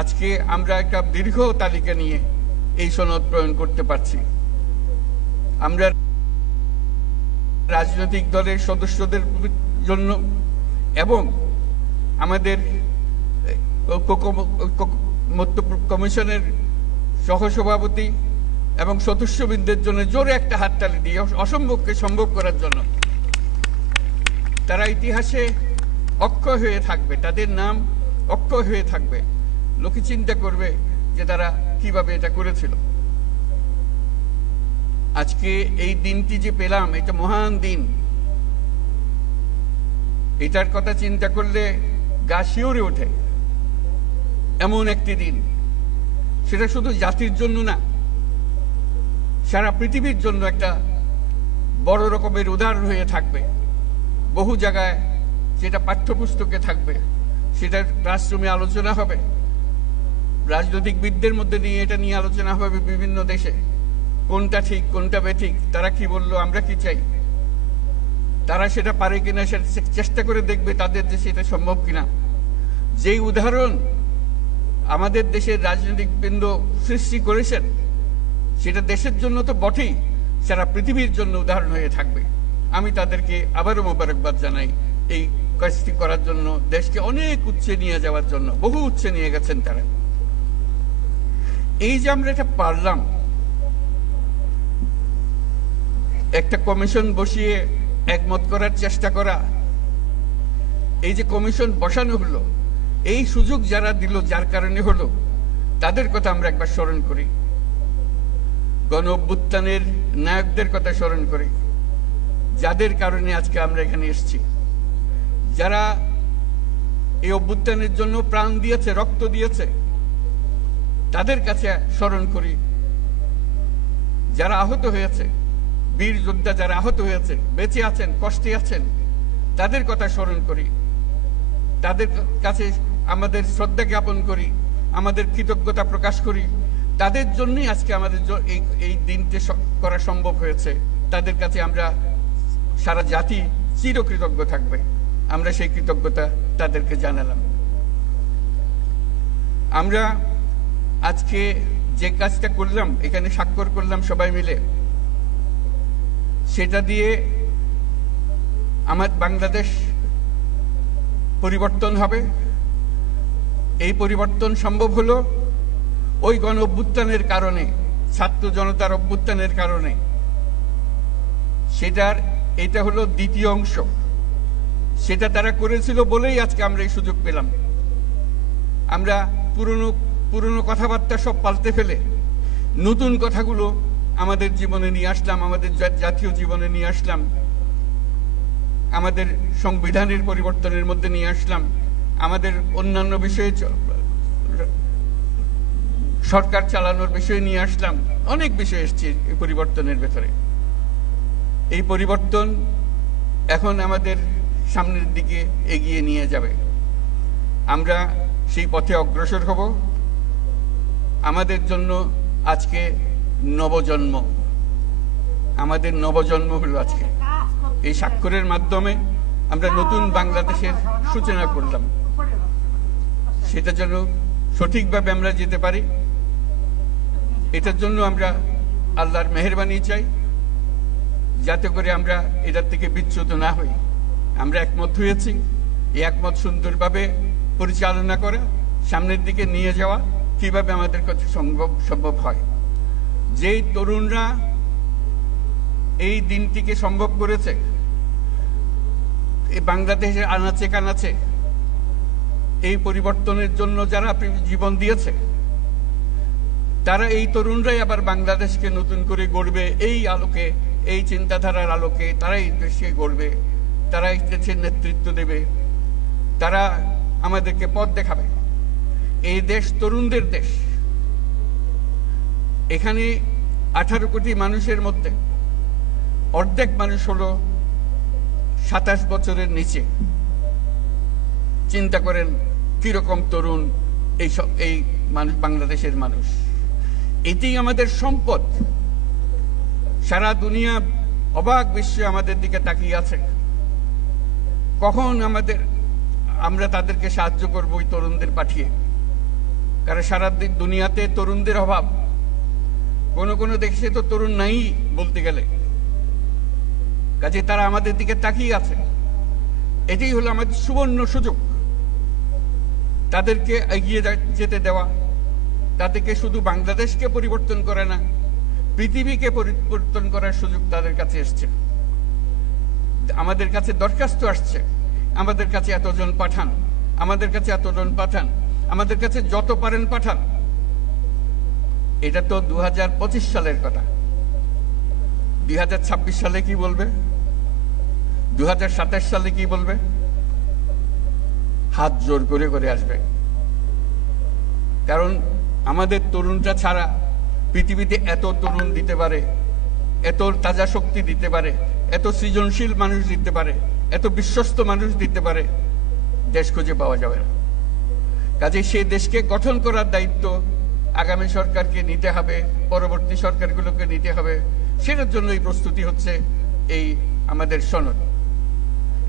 আজকে আমরা একটা দীর্ঘ তালিকা নিয়ে এই সনদ প্রণয়ন করতে পারছি। আমরা রাজনৈতিক দলের সদস্যদের জন্য এবং আমাদের কমিশনের সহসভাপতি এবং সদস্যবৃন্দের জন্য জোরে একটা হাততালি দিয়ে অসম্ভবকে সম্ভব করার জন্য। তারা ইতিহাসে অক্ষয় হয়ে থাকবে, তাদের নাম অক্ষয় হয়ে থাকবে, লোকে চিন্তা করবে যে তারা কিভাবে এটা করেছিল। আজকে এই দিনটি যে পেলাম, এটা মহান দিন, এটার কথা চিন্তা করলে গা শিউরে ওঠে। এমন একটি দিন, সেটা শুধু জাতির জন্য না, সারা পৃথিবীর জন্য একটা বড় রকমের উদাহরণ হয়ে থাকবে। বহু জায়গায় যেটা পাঠ্যপুস্তকে থাকবে, সেটা ক্লাসরুমে আলোচনা হবে, রাজনৈতিকবিদদের মধ্যে নিয়ে এটা নিয়ে আলোচনা হবে বিভিন্ন দেশে, কোনটা ঠিক কোনটা বেঠিক, তারা কি বললো, আমরা কি চাই, তারা সেটা পারে কিনা সেটা চেষ্টা করে দেখবে তাদের দেশে এটা সম্ভব কিনা। যেই উদাহরণ আমাদের দেশের রাজনৈতিকবৃন্দ সৃষ্টি করেছেন, সেটা দেশের জন্য তো বটেই, সারা পৃথিবীর জন্য উদাহরণ হয়ে থাকবে। আমি তাদেরকে আবারও মোবারকবাদ জানাই এই কাজটি করার জন্য, দেশকে অনেক উচ্চে নিয়ে যাওয়ার জন্য, বহু উচ্চে নিয়ে গেছেন তারা। এই যে আমরা এটা পারলাম, একটা কমিশন বসিয়ে একমত করার চেষ্টা করা, এই যে কমিশন বসানো হলো, এই সুযোগ যারা দিল, যার কারণে হলো, তাদের কথা আমরা একবার স্মরণ করি, গণ অভ্যুত্থানের নায়কদের কথা স্মরণ করি, যাদের কারণে আজকে আমরা এখানে এসেছি, যারা এই অভ্যুত্থানের জন্য প্রাণ দিয়েছে, রক্ত দিয়েছে, তাদের কাছে স্মরণ করি। যারা আহত হয়েছে, বীর যোদ্ধা যারা আহত হয়েছে, বেঁচে আছেন, কষ্টে আছেন, তাদের কথা স্মরণ করি, তাদের কাছে আমাদের শ্রদ্ধা জ্ঞাপন করি, আমাদের কৃতজ্ঞতা প্রকাশ করি। তাদের জন্যই আজকে আমাদের এই দিনটি করা সম্ভব হয়েছে। তাদের কাছে আমরা সারা জাতি চিরকৃতজ্ঞ থাকবে। আমরা সেই কৃতজ্ঞতা তাদেরকে জানালাম। আমরা আজকে যে কাজটা করলাম, এখানে স্বাক্ষর করলাম সবাই মিলে, সেটা দিয়ে আমার বাংলাদেশ পরিবর্তন হবে। এই পরিবর্তন সম্ভব হলো ওই গণ অভ্যুত্থানের কারণে, ছাত্র জনতার অভ্যুত্থানের কারণে। এটা হলো দ্বিতীয় অংশ। সেটা তারা করেছিল বলেই আজকে আমরা এই সুযোগ পেলাম। আমরা পুরনো কথাবার্তা সব পাল্টে ফেলে নতুন কথাগুলো আমাদের জীবনে নিয়ে আসলাম, আমাদের জাতীয় জীবনে নিয়ে আসলাম, আমাদের সংবিধানের পরিবর্তনের মধ্যে নিয়ে আসলাম, আমাদের অন্যান্য বিষয়ে সরকার চালানোর বিষয়ে নিয়ে আসলাম, অনেক বিষয় এসছে এই পরিবর্তনের ভেতরে। এই পরিবর্তন এখন আমাদের সামনের দিকে এগিয়ে নিয়ে যাবে। আমরা সেই পথে অগ্রসর হব। আমাদের জন্য আজকে নবজন্ম, আমাদের নবজন্ম হলো আজকে। এই স্বাক্ষরের মাধ্যমে আমরা নতুন বাংলাদেশের সূচনা করলাম। সেটা যেন সঠিকভাবে আমরা যেতে পারি, এটার জন্য আমরা আল্লাহর মেহেরবানি চাই, যাতে করে আমরা এটার থেকে বিচ্যুত না হই। আমরা একমত হয়েছি, এই একমত সুন্দরভাবে পরিচালনা করা, সামনের দিকে নিয়ে যাওয়া কিভাবে আমাদের কাছে সম্ভব হয়। যেই তরুণরা এই দিনটিকে সম্ভব করেছে, এই বাংলাদেশের আনাচে কানাচে এই পরিবর্তনের জন্য যারা জীবন দিয়েছে, তারা এই তরুণরাই আবার বাংলাদেশকে নতুন করে গড়বে। এই আলোকে, এই চিন্তাধারার আলোকে তারা এই দেশকে গড়বে, তারা এই দেশের নেতৃত্ব দেবে, তারা আমাদেরকে পথ দেখাবে। এই দেশ তরুণদের দেশ। এখানে 18 কোটি মানুষের মধ্যে অর্ধেক মানুষ হলো 27 বছরের নিচে। চিন্তা করেন কিরকম তরুণ এই মানুষ, বাংলাদেশের মানুষ। এটাই আমাদের সম্পদ। সারা দুনিয়া অবাক বিশ্বে আমাদের দিকে তাকিয়ে আছে, কখন আমরা তাদেরকে সাহায্য করব ওই তরুণদের পাঠিয়ে। কারণ সারা দুনিয়াতে তরুণদের অভাব, কোনো দেশে তো তরুণ নাই বলতে গেলে। কাজে তারা আমাদের দিকে তাকিয়ে আছে। এটাই হলো আমাদের সুবর্ণ সুযোগ, তাদেরকে এগিয়ে যেতে দেওয়া। তাদেরকে শুধু বাংলাদেশকে পরিবর্তন করে না, পৃথিবীকে পরিবর্তন করার সুযোগ তাদের কাছে এসছে। আমাদের কাছে দরখাস্ত আসছে, আমাদের কাছে এতজন পাঠান, আমাদের কাছে এতজন পাঠান, আমাদের কাছে যত পারেন পাঠান। এটা তো 2025 সালের কথা। 2026 সালে কি বলবে? 2027 সালে কি বলবে? হাত জোর করে করে আসবে। কারণ আমাদের তরুণটা ছাড়া পৃথিবীতে এত তরুণ দিতে পারে, এত তাজা শক্তি দিতে পারে, এত সৃজনশীল মানুষ দিতে পারে, এত বিশ্বস্ত মানুষ দিতে পারে, দেশ খুঁজে পাওয়া যাবে না। কাজে সেই দেশকে গঠন করার দায়িত্ব আগামী সরকারকে নিতে হবে, পরবর্তী সরকারগুলোকে নিতে হবে। সেটার জন্য এই প্রস্তুতি হচ্ছে এই আমাদের সনদ।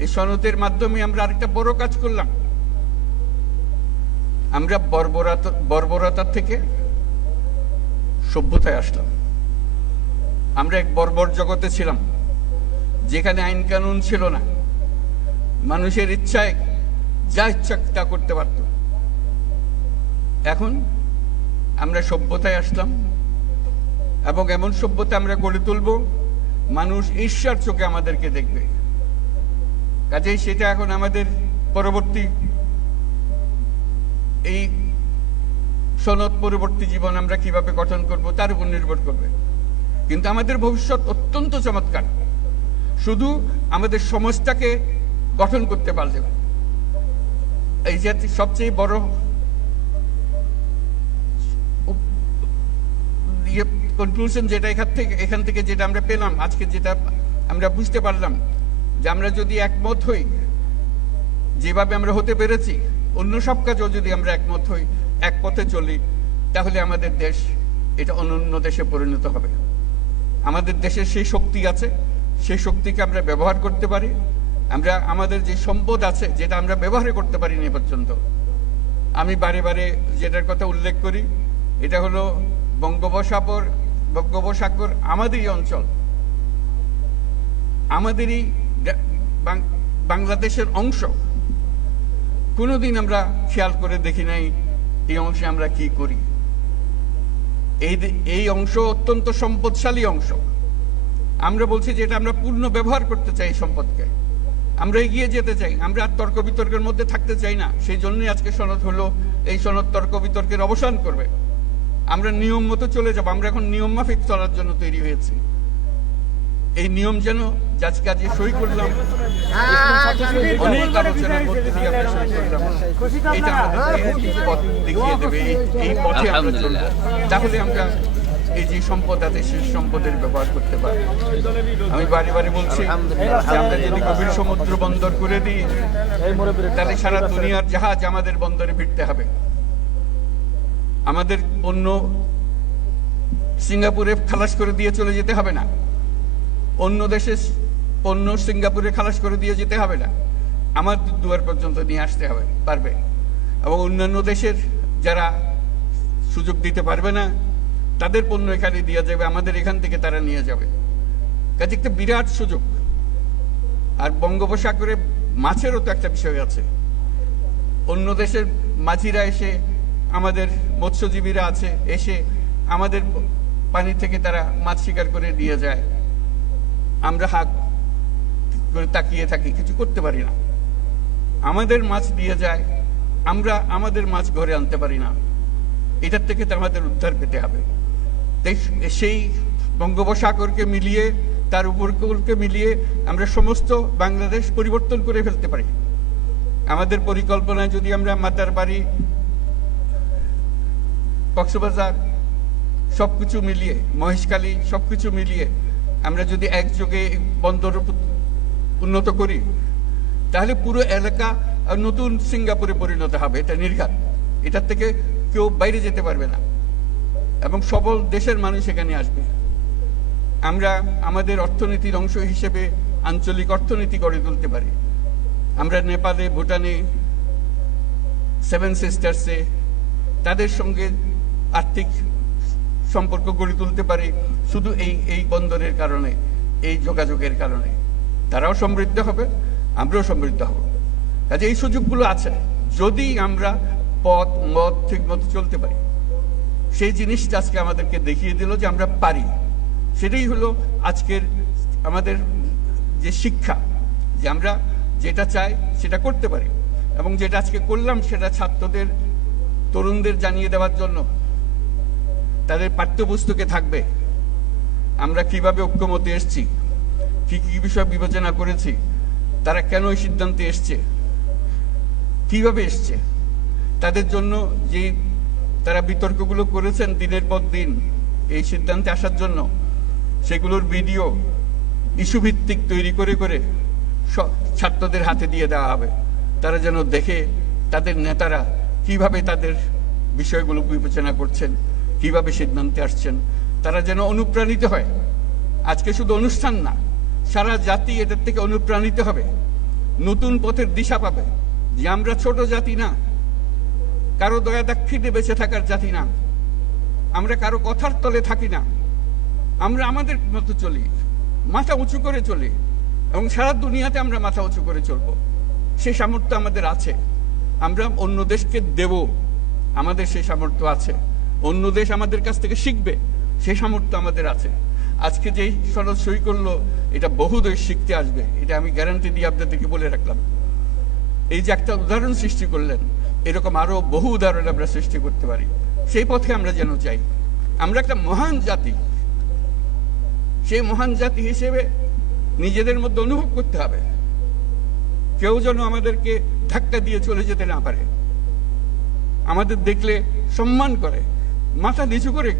এই সনদের মাধ্যমে আমরা আরেকটা বড় কাজ করলাম। আমরা বর্বরতার থেকে সভ্যতায় আসলাম। আমরা এক বর্বর জগতে ছিলাম, যেখানে আইন কানুন ছিল না, মানুষের ইচ্ছায় যা ইচ্ছা তা করতে পারত। এখন আমরা সভ্যতায় আসলাম, এবং এমন সভ্যতা আমরা গড়ে তুলব মানুষ ঈর্ষার চোখে আমাদেরকে দেখবে। কাজেই সেটা এখন আমাদের পরবর্তী এই সনদ পরবর্তী জীবন আমরা কিভাবে গঠন করব তার উপর নির্ভর করবে। কিন্তু আমাদের ভবিষ্যৎ অত্যন্ত চমৎকার, শুধু আমাদের সমাজটাকে গঠন করতে পারলে। এই যে সবচেয়ে বড় কনক্লুশন যেটা এখান থেকে যেটা আমরা পেলাম, আজকে যেটা আমরা বুঝতে পারলাম, যে আমরা যদি একমত হই, যেভাবে আমরা হতে পেরেছি, অন্য সব কাজেও যদি আমরা একমত হই, এক পথে চলি, তাহলে আমাদের দেশ এটা অনন্য দেশে পরিণত হবে। আমাদের দেশের সেই শক্তি আছে, সেই শক্তিকে আমরা ব্যবহার করতে পারি। আমরা আমাদের যে সম্পদ আছে, যেটা আমরা ব্যবহার করতে পারিনি পর্যন্ত। আমি বারে বারে যেটার কথা উল্লেখ করি, এটা হলো বঙ্গোপসাগর আমাদেরই অঞ্চল, আমাদেরই বাংলাদেশের অংশ। কোনোদিন আমরা খেয়াল করে দেখি নাই এই অংশে আমরা কি করি। এই অংশ অত্যন্ত সম্পদশালী অংশ। আমরা বলছি যে এটা আমরা পূর্ণ ব্যবহার করতে চাই, সম্পদকে আমরা এগিয়ে যেতে চাই, আমরা আর তর্ক বিতর্কের মধ্যে থাকতে চাই না। সেই জন্যই আজকে সনদ হলো, এই সনদ তর্ক বিতর্কের অবসান করবে। আমরা নিয়ম মতো চলে যাব। আমরা এখন নিয়ম মাফিক চলার জন্য তৈরি হয়েছি। এই নিয়ম যেন আজকে সই করলাম, অনেক আলোচনার মধ্যে দিয়ে আমরা সই করলাম, এটা আমাদেরকে পথ দেখিয়ে দেবে। এই পথে আমরা চলব, তাহলে আমরা এই যে সম্পদ আছে সেই সম্পদের ব্যবহার করতে পারব। আমি বারে বারে বলছি যে আমরা যদি গভীর সমুদ্র বন্দর করে দিই, তাহলে সারা দুনিয়ার জাহাজ আমাদের বন্দরে ভিড়তে হবে। আমাদের পণ্য সিঙ্গাপুরে খালাস করে দিয়ে চলে যেতে হবে না, অন্য দেশের পণ্য সিঙ্গাপুরে খালাস করে দিয়ে যেতে হবে না, আমার দুয়ার পর্যন্ত নিয়ে আসতে হবে পারবে। এবং অন্যান্য দেশের যারা সুযোগ দিতে পারবে না তাদের পণ্য এখানে দেওয়া যাবে, আমাদের এখান থেকে তারা নিয়ে যাবে। কাজে একটা বিরাট সুযোগ। আর বঙ্গোপসাগরে মাছেরও তো একটা বিষয় আছে। অন্য দেশের মাঝিরা এসে, আমাদের মৎস্যজীবীরা আছে, এসে আমাদের পানি থেকে তারা মাছ শিকার করে দিয়ে যায়। আমরা হাত করে তাকিয়ে থাকি, কিছু করতে পারি না। আমাদের মাছ দিয়ে যায়, আমরা আমাদের মাছ ঘরে আনতে পারি না। এটার থেকে তো আমাদের উদ্ধার পেতে হবে। সেই বঙ্গোপসাগরকে মিলিয়ে, তার উপকূলকে মিলিয়ে আমরা সমস্ত বাংলাদেশ পরিবর্তন করে ফেলতে পারি। আমাদের পরিকল্পনায় যদি আমরা মাতারবাড়ি, কক্সবাজার সবকিছু মিলিয়ে, মহেশখালী সবকিছু মিলিয়ে আমরা যদি একযোগে বন্দর উন্নত করি, তাহলে পুরো এলাকা নতুন সিঙ্গাপুরে পরিণত হবে। এটা নির্ঘাত। এটার থেকে কেউ বাইরে যেতে পারবে না এবং সকল দেশের মানুষ এখানে আসবে। আমরা আমাদের অর্থনীতির অংশ হিসেবে আঞ্চলিক অর্থনীতি গড়ে তুলতে পারি। আমরা নেপালে, ভুটানে, সেভেন সিস্টার্সে তাদের সঙ্গে আর্থিক সম্পর্ক গড়ে তুলতে পারি শুধু এই বন্দরের কারণে, এই যোগাযোগের কারণে। তারাও সমৃদ্ধ হবে, আমরাও সমৃদ্ধ হব। কাজে এই সুযোগগুলো আছে যদি আমরা পথ মত ঠিক মতো চলতে পারি। সেই জিনিসটা আজকে আমাদেরকে দেখিয়ে দিল যে আমরা পারি। সেটাই হলো আজকের আমাদের যে শিক্ষা, যে আমরা যেটা চাই সেটা করতে পারি। এবং যেটা আজকে করলাম সেটা ছাত্রদের, তরুণদের জানিয়ে দেওয়ার জন্য তাদের পাঠ্যপুস্তকে থাকবে আমরা কিভাবে ঐক্যমতে এসেছি, কি কি বিষয় বিবেচনা করেছি, তারা কেন এই সিদ্ধান্তে এসছে, কিভাবে এসছে, তাদের জন্য যে তারা বিতর্কগুলো করেছেন দিনের পর দিন এই সিদ্ধান্তে আসার জন্য, সেগুলোর ভিডিও ইস্যু ভিত্তিক তৈরি করে করে ছাত্রদের হাতে দিয়ে দেওয়া হবে। তারা যেন দেখে তাদের নেতারা কিভাবে তাদের বিষয়গুলো বিবেচনা করছেন, কিভাবে সিদ্ধান্তে আসছেন। তারা যেন অনুপ্রাণিত হয়। আজকে শুধু অনুষ্ঠান না, সারা জাতি এটার থেকে অনুপ্রাণিত হবে, নতুন পথের দিশা পাবে যে আমরা ছোট জাতি না, কারো দয়া দাক্ষিণ্যে বেঁচে থাকার জাতি না, আমরা কারো কথার তলে থাকি না, আমরা আমাদের মতো চলি, মাথা উঁচু করে চলি এবং সারা দুনিয়াতে আমরা মাথা উঁচু করে চলবো। সেই সামর্থ্য আমাদের আছে। আমরা অন্য দেশকে দেব, আমাদের সেই সামর্থ্য আছে। অন্য দেশ আমাদের কাছ থেকে শিখবে, সেই সামর্থ্য আমাদের আছে। আজকে যেই সনদ সই করলো, এটা বহু দেশ শিখতে আসবে, এটা আমি গ্যারান্টি দিয়ে আপনাদেরকে বলে রাখলাম। এই যে একটা উদাহরণ সৃষ্টি করলেন, এরকম আরো বহু উদাহরণ আমরা সৃষ্টি করতে পারি। সেই পথে আমরা যেন চাই। আমরা একটা মহান জাতি, সেই মহান জাতি হিসেবে নিজেদের মধ্যে অনুভব করতে হবে। কেউ যেন আমাদেরকে ধাক্কা দিয়ে চলে যেতে না পারে, আমাদের দেখলে সম্মান করে, মাথা নিচু করে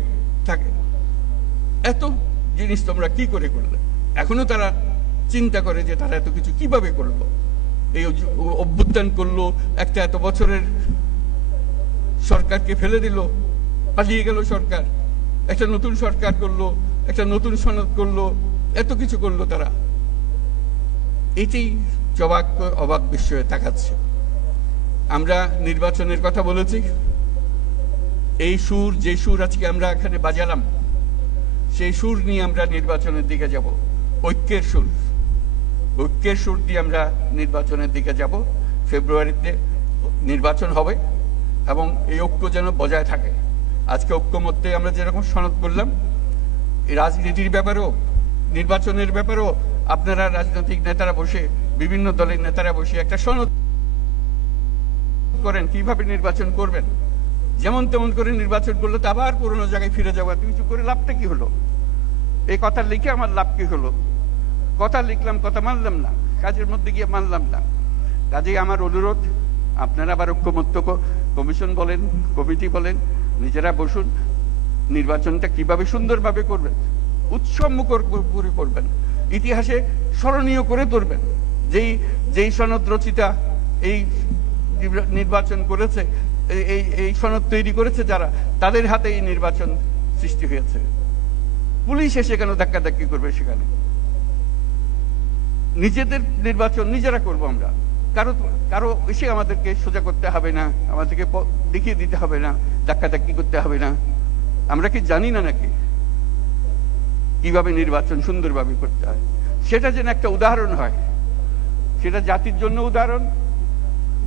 থাকে। এত জিনিস তোমরা কি করে করলে? এখনো তারা চিন্তা করে যে তারা এত কিছু কিভাবে করলো, এই অভ্যুত্থান করলো, একটা এত বছরের সরকারকে ফেলে দিল, পালিয়ে গেল সরকার, একটা নতুন সরকার করলো, একটা নতুন সনদ করলো, এত কিছু করলো তারা। এটাই অবাক বিস্ময়ে তাকাচ্ছে। আমরা নির্বাচনের কথা বলেছি। এই সুর, যে সুর আজকে আমরা এখানে বাজালাম, সেই সুর নিয়ে আমরা নির্বাচনের দিকে যাব। ঐক্যের সুর, ঐক্যের সুর দিয়ে আমরা নির্বাচনের দিকে যাব। ফেব্রুয়ারিতে নির্বাচন হবে এবং এই ঐক্য যেন বজায় থাকে। আজকে ঐক্যমত্যে আমরা যেরকম সনদ করলাম, রাজনীতির ব্যাপারেও, নির্বাচনের ব্যাপারেও আপনারা রাজনৈতিক নেতারা বসে, বিভিন্ন দলের নেতারা বসে একটা সনদ করেন কিভাবে নির্বাচন করবেন। যেমন তেমন করে নির্বাচন করলে তো আবার পুরোনো জায়গায় ফিরে যাবো। কিছু করে লাভটা কি হলো? এই কথা লিখে আমার লাভ কি হলো? কথা লিখলাম, কথা মানলাম না, কাজের মধ্যে গিয়ে মানলাম না। কাজেই আমার অনুরোধ, আপনারা আবার ঐক্যমত্য কমিশন বলেন, কমিটি বলেন, নিজেরা বসুন, নির্বাচনটা কিভাবে সুন্দরভাবে করবেন, উৎসবমুখর করে করবেন, ইতিহাসে স্মরণীয় করে তুলবেন। যেই সনদ রচিতা এই নির্বাচন করেছে, এই সনদ তৈরি করেছে যারা, তাদের হাতে এই নির্বাচন সৃষ্টি হয়েছে। পুলিশ এসে কেন ধাক্কাধাক্কি করবে? সেখানে নিজেদের নির্বাচন নিজেরা করব আমরা। কারো কারো এসে আমাদেরকে সোজা করতে হবে না, আমাদেরকে দেখিয়ে দিতে হবে না, ধাক্কাধাক্কি করতে হবে না। আমরা কি জানি না নাকি কিভাবে নির্বাচন সুন্দরভাবে করতে হয়? সেটা যেন একটা উদাহরণ হয়, সেটা জাতির জন্য উদাহরণ,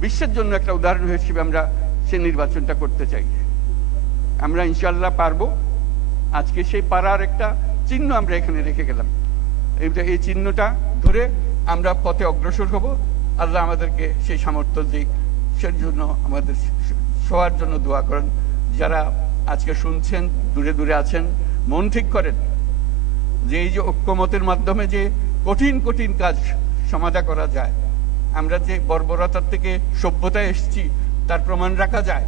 বিশ্বের জন্য একটা উদাহরণ হিসেবে আমরা সে নির্বাচনটা করতে চাই। আমরা ইনশাল্লাহ পারবো। আজকে সেই পারার একটা চিহ্ন আমরা এখানে রেখে গেলাম। এই চিহ্নটা ধরে আমরা পথে অগ্রসর হব। আল্লাহ আমাদেরকে সেই সামর্থ্য দিক, সেই জন্য আমাদের সবার জন্য দোয়া করেন। যারা আজকে শুনছেন, দূরে দূরে আছেন, মন ঠিক করেন যে এই যে ঐক্যমতের মাধ্যমে যে কঠিন কঠিন কাজ সমাধা করা যায়, আমরা যে বর্বরতার থেকে সভ্যতায় এসেছি তার প্রমাণ রাখা যায়।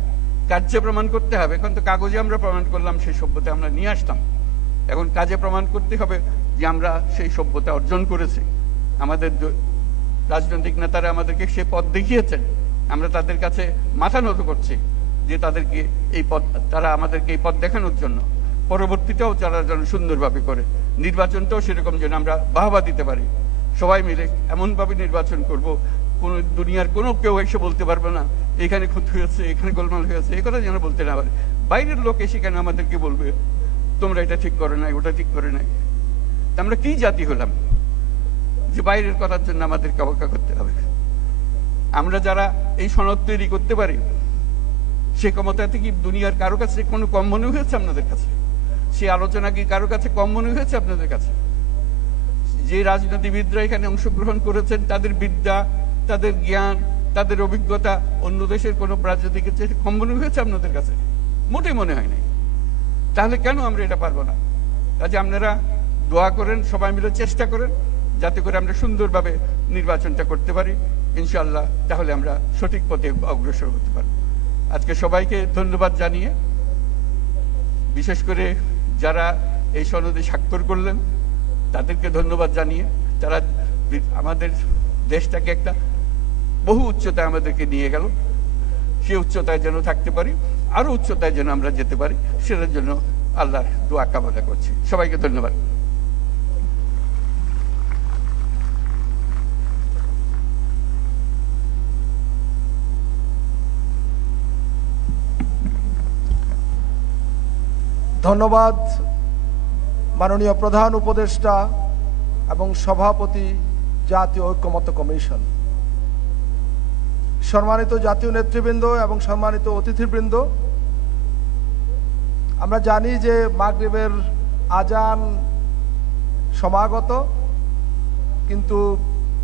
কার্যে প্রমাণ করতে হবে। এখন তো কাগজে আমরা প্রমাণ করলাম, সেই সভ্যতা আমরা নিয়ে আসতাম। এখন কাজে প্রমাণ করতে হবে যে আমরা সেই সভ্যতা অর্জন করেছি। আমাদের রাজনৈতিক নেতারা আমাদেরকে সে পথ দেখিয়েছেন, আমরা তাদের কাছে মাথা নত করছি যে তাদেরকে এই পথ, তারা আমাদেরকে এই পথ দেখানোর জন্য পরবর্তীতেও তারা যেন সুন্দরভাবে করে, নির্বাচনটাও সেরকম যেন আমরা বাহবা দিতে পারি। সবাই মিলে এমনভাবে নির্বাচন করব, কোন দুনিয়ার কোনো কেউ এসে বলতে পারবে না এখানে ক্ষতি হয়েছে, এখানে গোলমাল হয়েছে, এই কথা যেন বলতে না পারে। বাইরের লোক এসে কেন আমাদেরকে বলবে তোমরা এটা ঠিক করে নাই, ওটা ঠিক করে নাই? আমরা কি জাতি হলাম যে বাইরের কথার জন্য আমাদেরকে অবজ্ঞা করতে হবে? আমরা যারা এই সনদ তৈরি করতে পারি, সে ক্ষমতাতে কি দুনিয়ার কারো কাছে কোনো কম মনে হয়েছে আপনাদের কাছে? সে আলোচনা কি কারো কাছে কম মনে হয়েছে আপনাদের কাছে? যে রাজনীতিবিদরা এখানে অংশগ্রহণ করেছেন, তাদের বিদ্যা, তাদের জ্ঞান, তাদের অভিজ্ঞতা অন্য দেশের কোনো রাজনীতিকের চেয়ে কম মনে হয়েছে আপনাদের কাছে? মোটেই মনে হয় নাই। তাহলে কেন আমরা এটা পারবো না? কাজে আপনারা দোয়া করেন, সবাই মিলে চেষ্টা করেন যাতে করে আমরা সুন্দরভাবে নির্বাচনটা করতে পারি ইনশাআল্লাহ। তাহলে আমরা সঠিক পথে অগ্রসর হতে পারি। আজকে সবাইকে ধন্যবাদ জানিয়ে, বিশেষ করে যারা এই সনদে স্বাক্ষর করলেন তাদেরকে ধন্যবাদ জানিয়ে, তারা আমাদের দেশটাকে একটা বহু উচ্চতায় আমাদেরকে নিয়ে গেল। সে উচ্চতায় যেন থাকতে পারি, আরো উচ্চতায় যেন আমরা যেতে পারি, সেটার জন্য আল্লাহর দোয়া কামনা করছি। সবাইকে ধন্যবাদ। ধন্যবাদ মাননীয় প্রধান উপদেষ্টা এবং সভাপতি জাতীয় ঐক্যমত্য কমিশন। সম্মানিত জাতীয় নেতৃবৃন্দ এবং সম্মানিত অতিথিবৃন্দ, আমরা জানি যে মাগরিবের আজান সমাগত, কিন্তু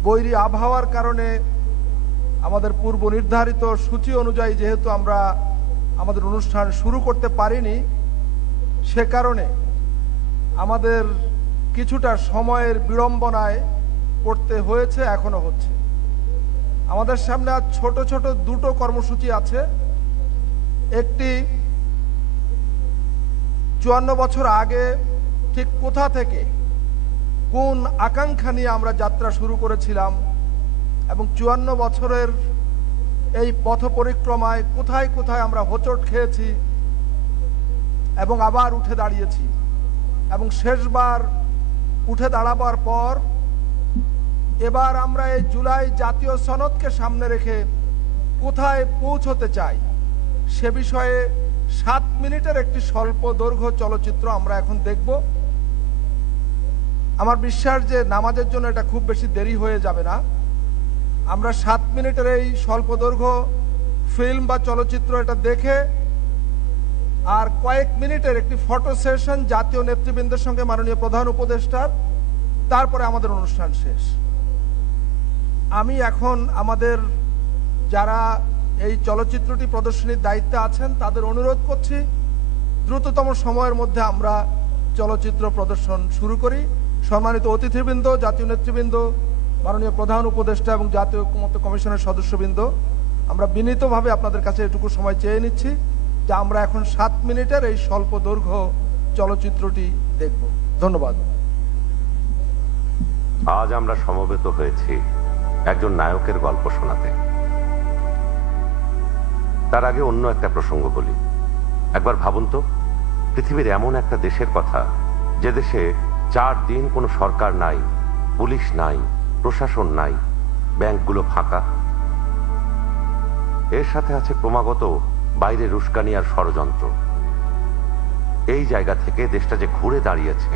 বৈরী আবহাওয়ার কারণে আমাদের পূর্ব নির্ধারিত সূচি অনুযায়ী যেহেতু আমরা আমাদের অনুষ্ঠান শুরু করতে পারিনি, সে কারণে আমাদের কিছুটা সময়ের বিড়ম্বনায় পড়তে হয়েছে, এখনো হচ্ছে। আমাদের সামনে আজ ছোট ছোট দুটো কর্মসূচি আছে। একটি 54 বছর আগে ঠিক কোথা থেকে, কোন আকাঙ্ক্ষা নিয়ে আমরা যাত্রা শুরু করেছিলাম এবং 54 বছরের এই পথ পরিক্রমায় কোথায় কোথায় আমরা হোঁচট খেয়েছি এবং আবার উঠে দাঁড়িয়েছি, এবং শেষবার উঠে দাঁড়াবার পর এবার আমরা এই জুলাই জাতীয় সনদকে সামনে রেখে কোথায় পৌঁছতে চাই সে বিষয়ে 7 মিনিটের একটি স্বল্প দৈর্ঘ্য চলচ্চিত্র আমরা এখন দেখব। আমার বিশ্বাস যে নামাজের জন্য এটা খুব বেশি দেরি হয়ে যাবে না। আমরা 7 মিনিটের এই স্বল্প দৈর্ঘ্য ফিল্ম বা চলচ্চিত্র এটা দেখে আর কয়েক মিনিটের একটি ফটো সেশন জাতীয় নেতৃবৃন্দের সঙ্গে মাননীয় প্রধান উপদেষ্টার, তারপরে আমাদের অনুষ্ঠান শেষ। আমি এখন আমাদের যারা এই চলচ্চিত্রটি প্রদর্শনীর দায়িত্বে আছেন তাদের অনুরোধ করছি দ্রুততম সময়ের মধ্যে আমরা চলচ্চিত্র প্রদর্শন শুরু করি। সম্মানিত অতিথিবৃন্দ, জাতীয় নেতৃবৃন্দ, মাননীয় প্রধান উপদেষ্টা এবং জাতীয় ঐক্যমত্য কমিশনের সদস্যবৃন্দ, আমরা বিনীতভাবে আপনাদের কাছে এটুকু সময় চেয়ে নিচ্ছি যে আমরা এখন 7 মিনিটের এই স্বল্প দৈর্ঘ্য চলচ্চিত্রটি দেখব। ধন্যবাদ। আজ আমরা সমবেত হয়েছি একজন নায়কের গল্প শোনাতে। তার আগে অন্য একটা প্রসঙ্গ বলি। একবার ভাবুন তো, পৃথিবীর এমন একটা দেশের কথা যে দেশে 4 দিন কোনো সরকার নাই, পুলিশ নাই, প্রশাসন নাই, ব্যাংকগুলো ফাঁকা, এর সাথে আছে ক্রমাগত বাইরের উস্কানি আর ষড়যন্ত্র। এই জায়গা থেকে দেশটা যে ঘুরে দাঁড়িয়েছে,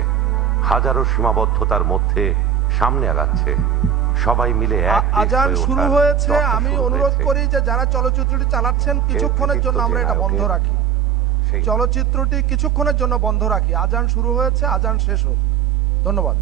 হাজারো সীমাবদ্ধতার মধ্যে সামনে আগাচ্ছে, সবাই মিলে এক দেশ আজান হয়ে শুরু ওঠার হয়েছে। চর্চা আমি শুরু অনুরোধ হয়েছে। করি যে যারা চলচ্চিত্রটি চালাচ্ছেন কিছুক্ষণের জন্য আমরা এটা বন্ধ রাখি। সেই চলচ্চিত্রটি কিছুক্ষণের জন্য বন্ধ রাখি। আজান শুরু হয়েছে, আজান শেষ হোক। ধন্যবাদ।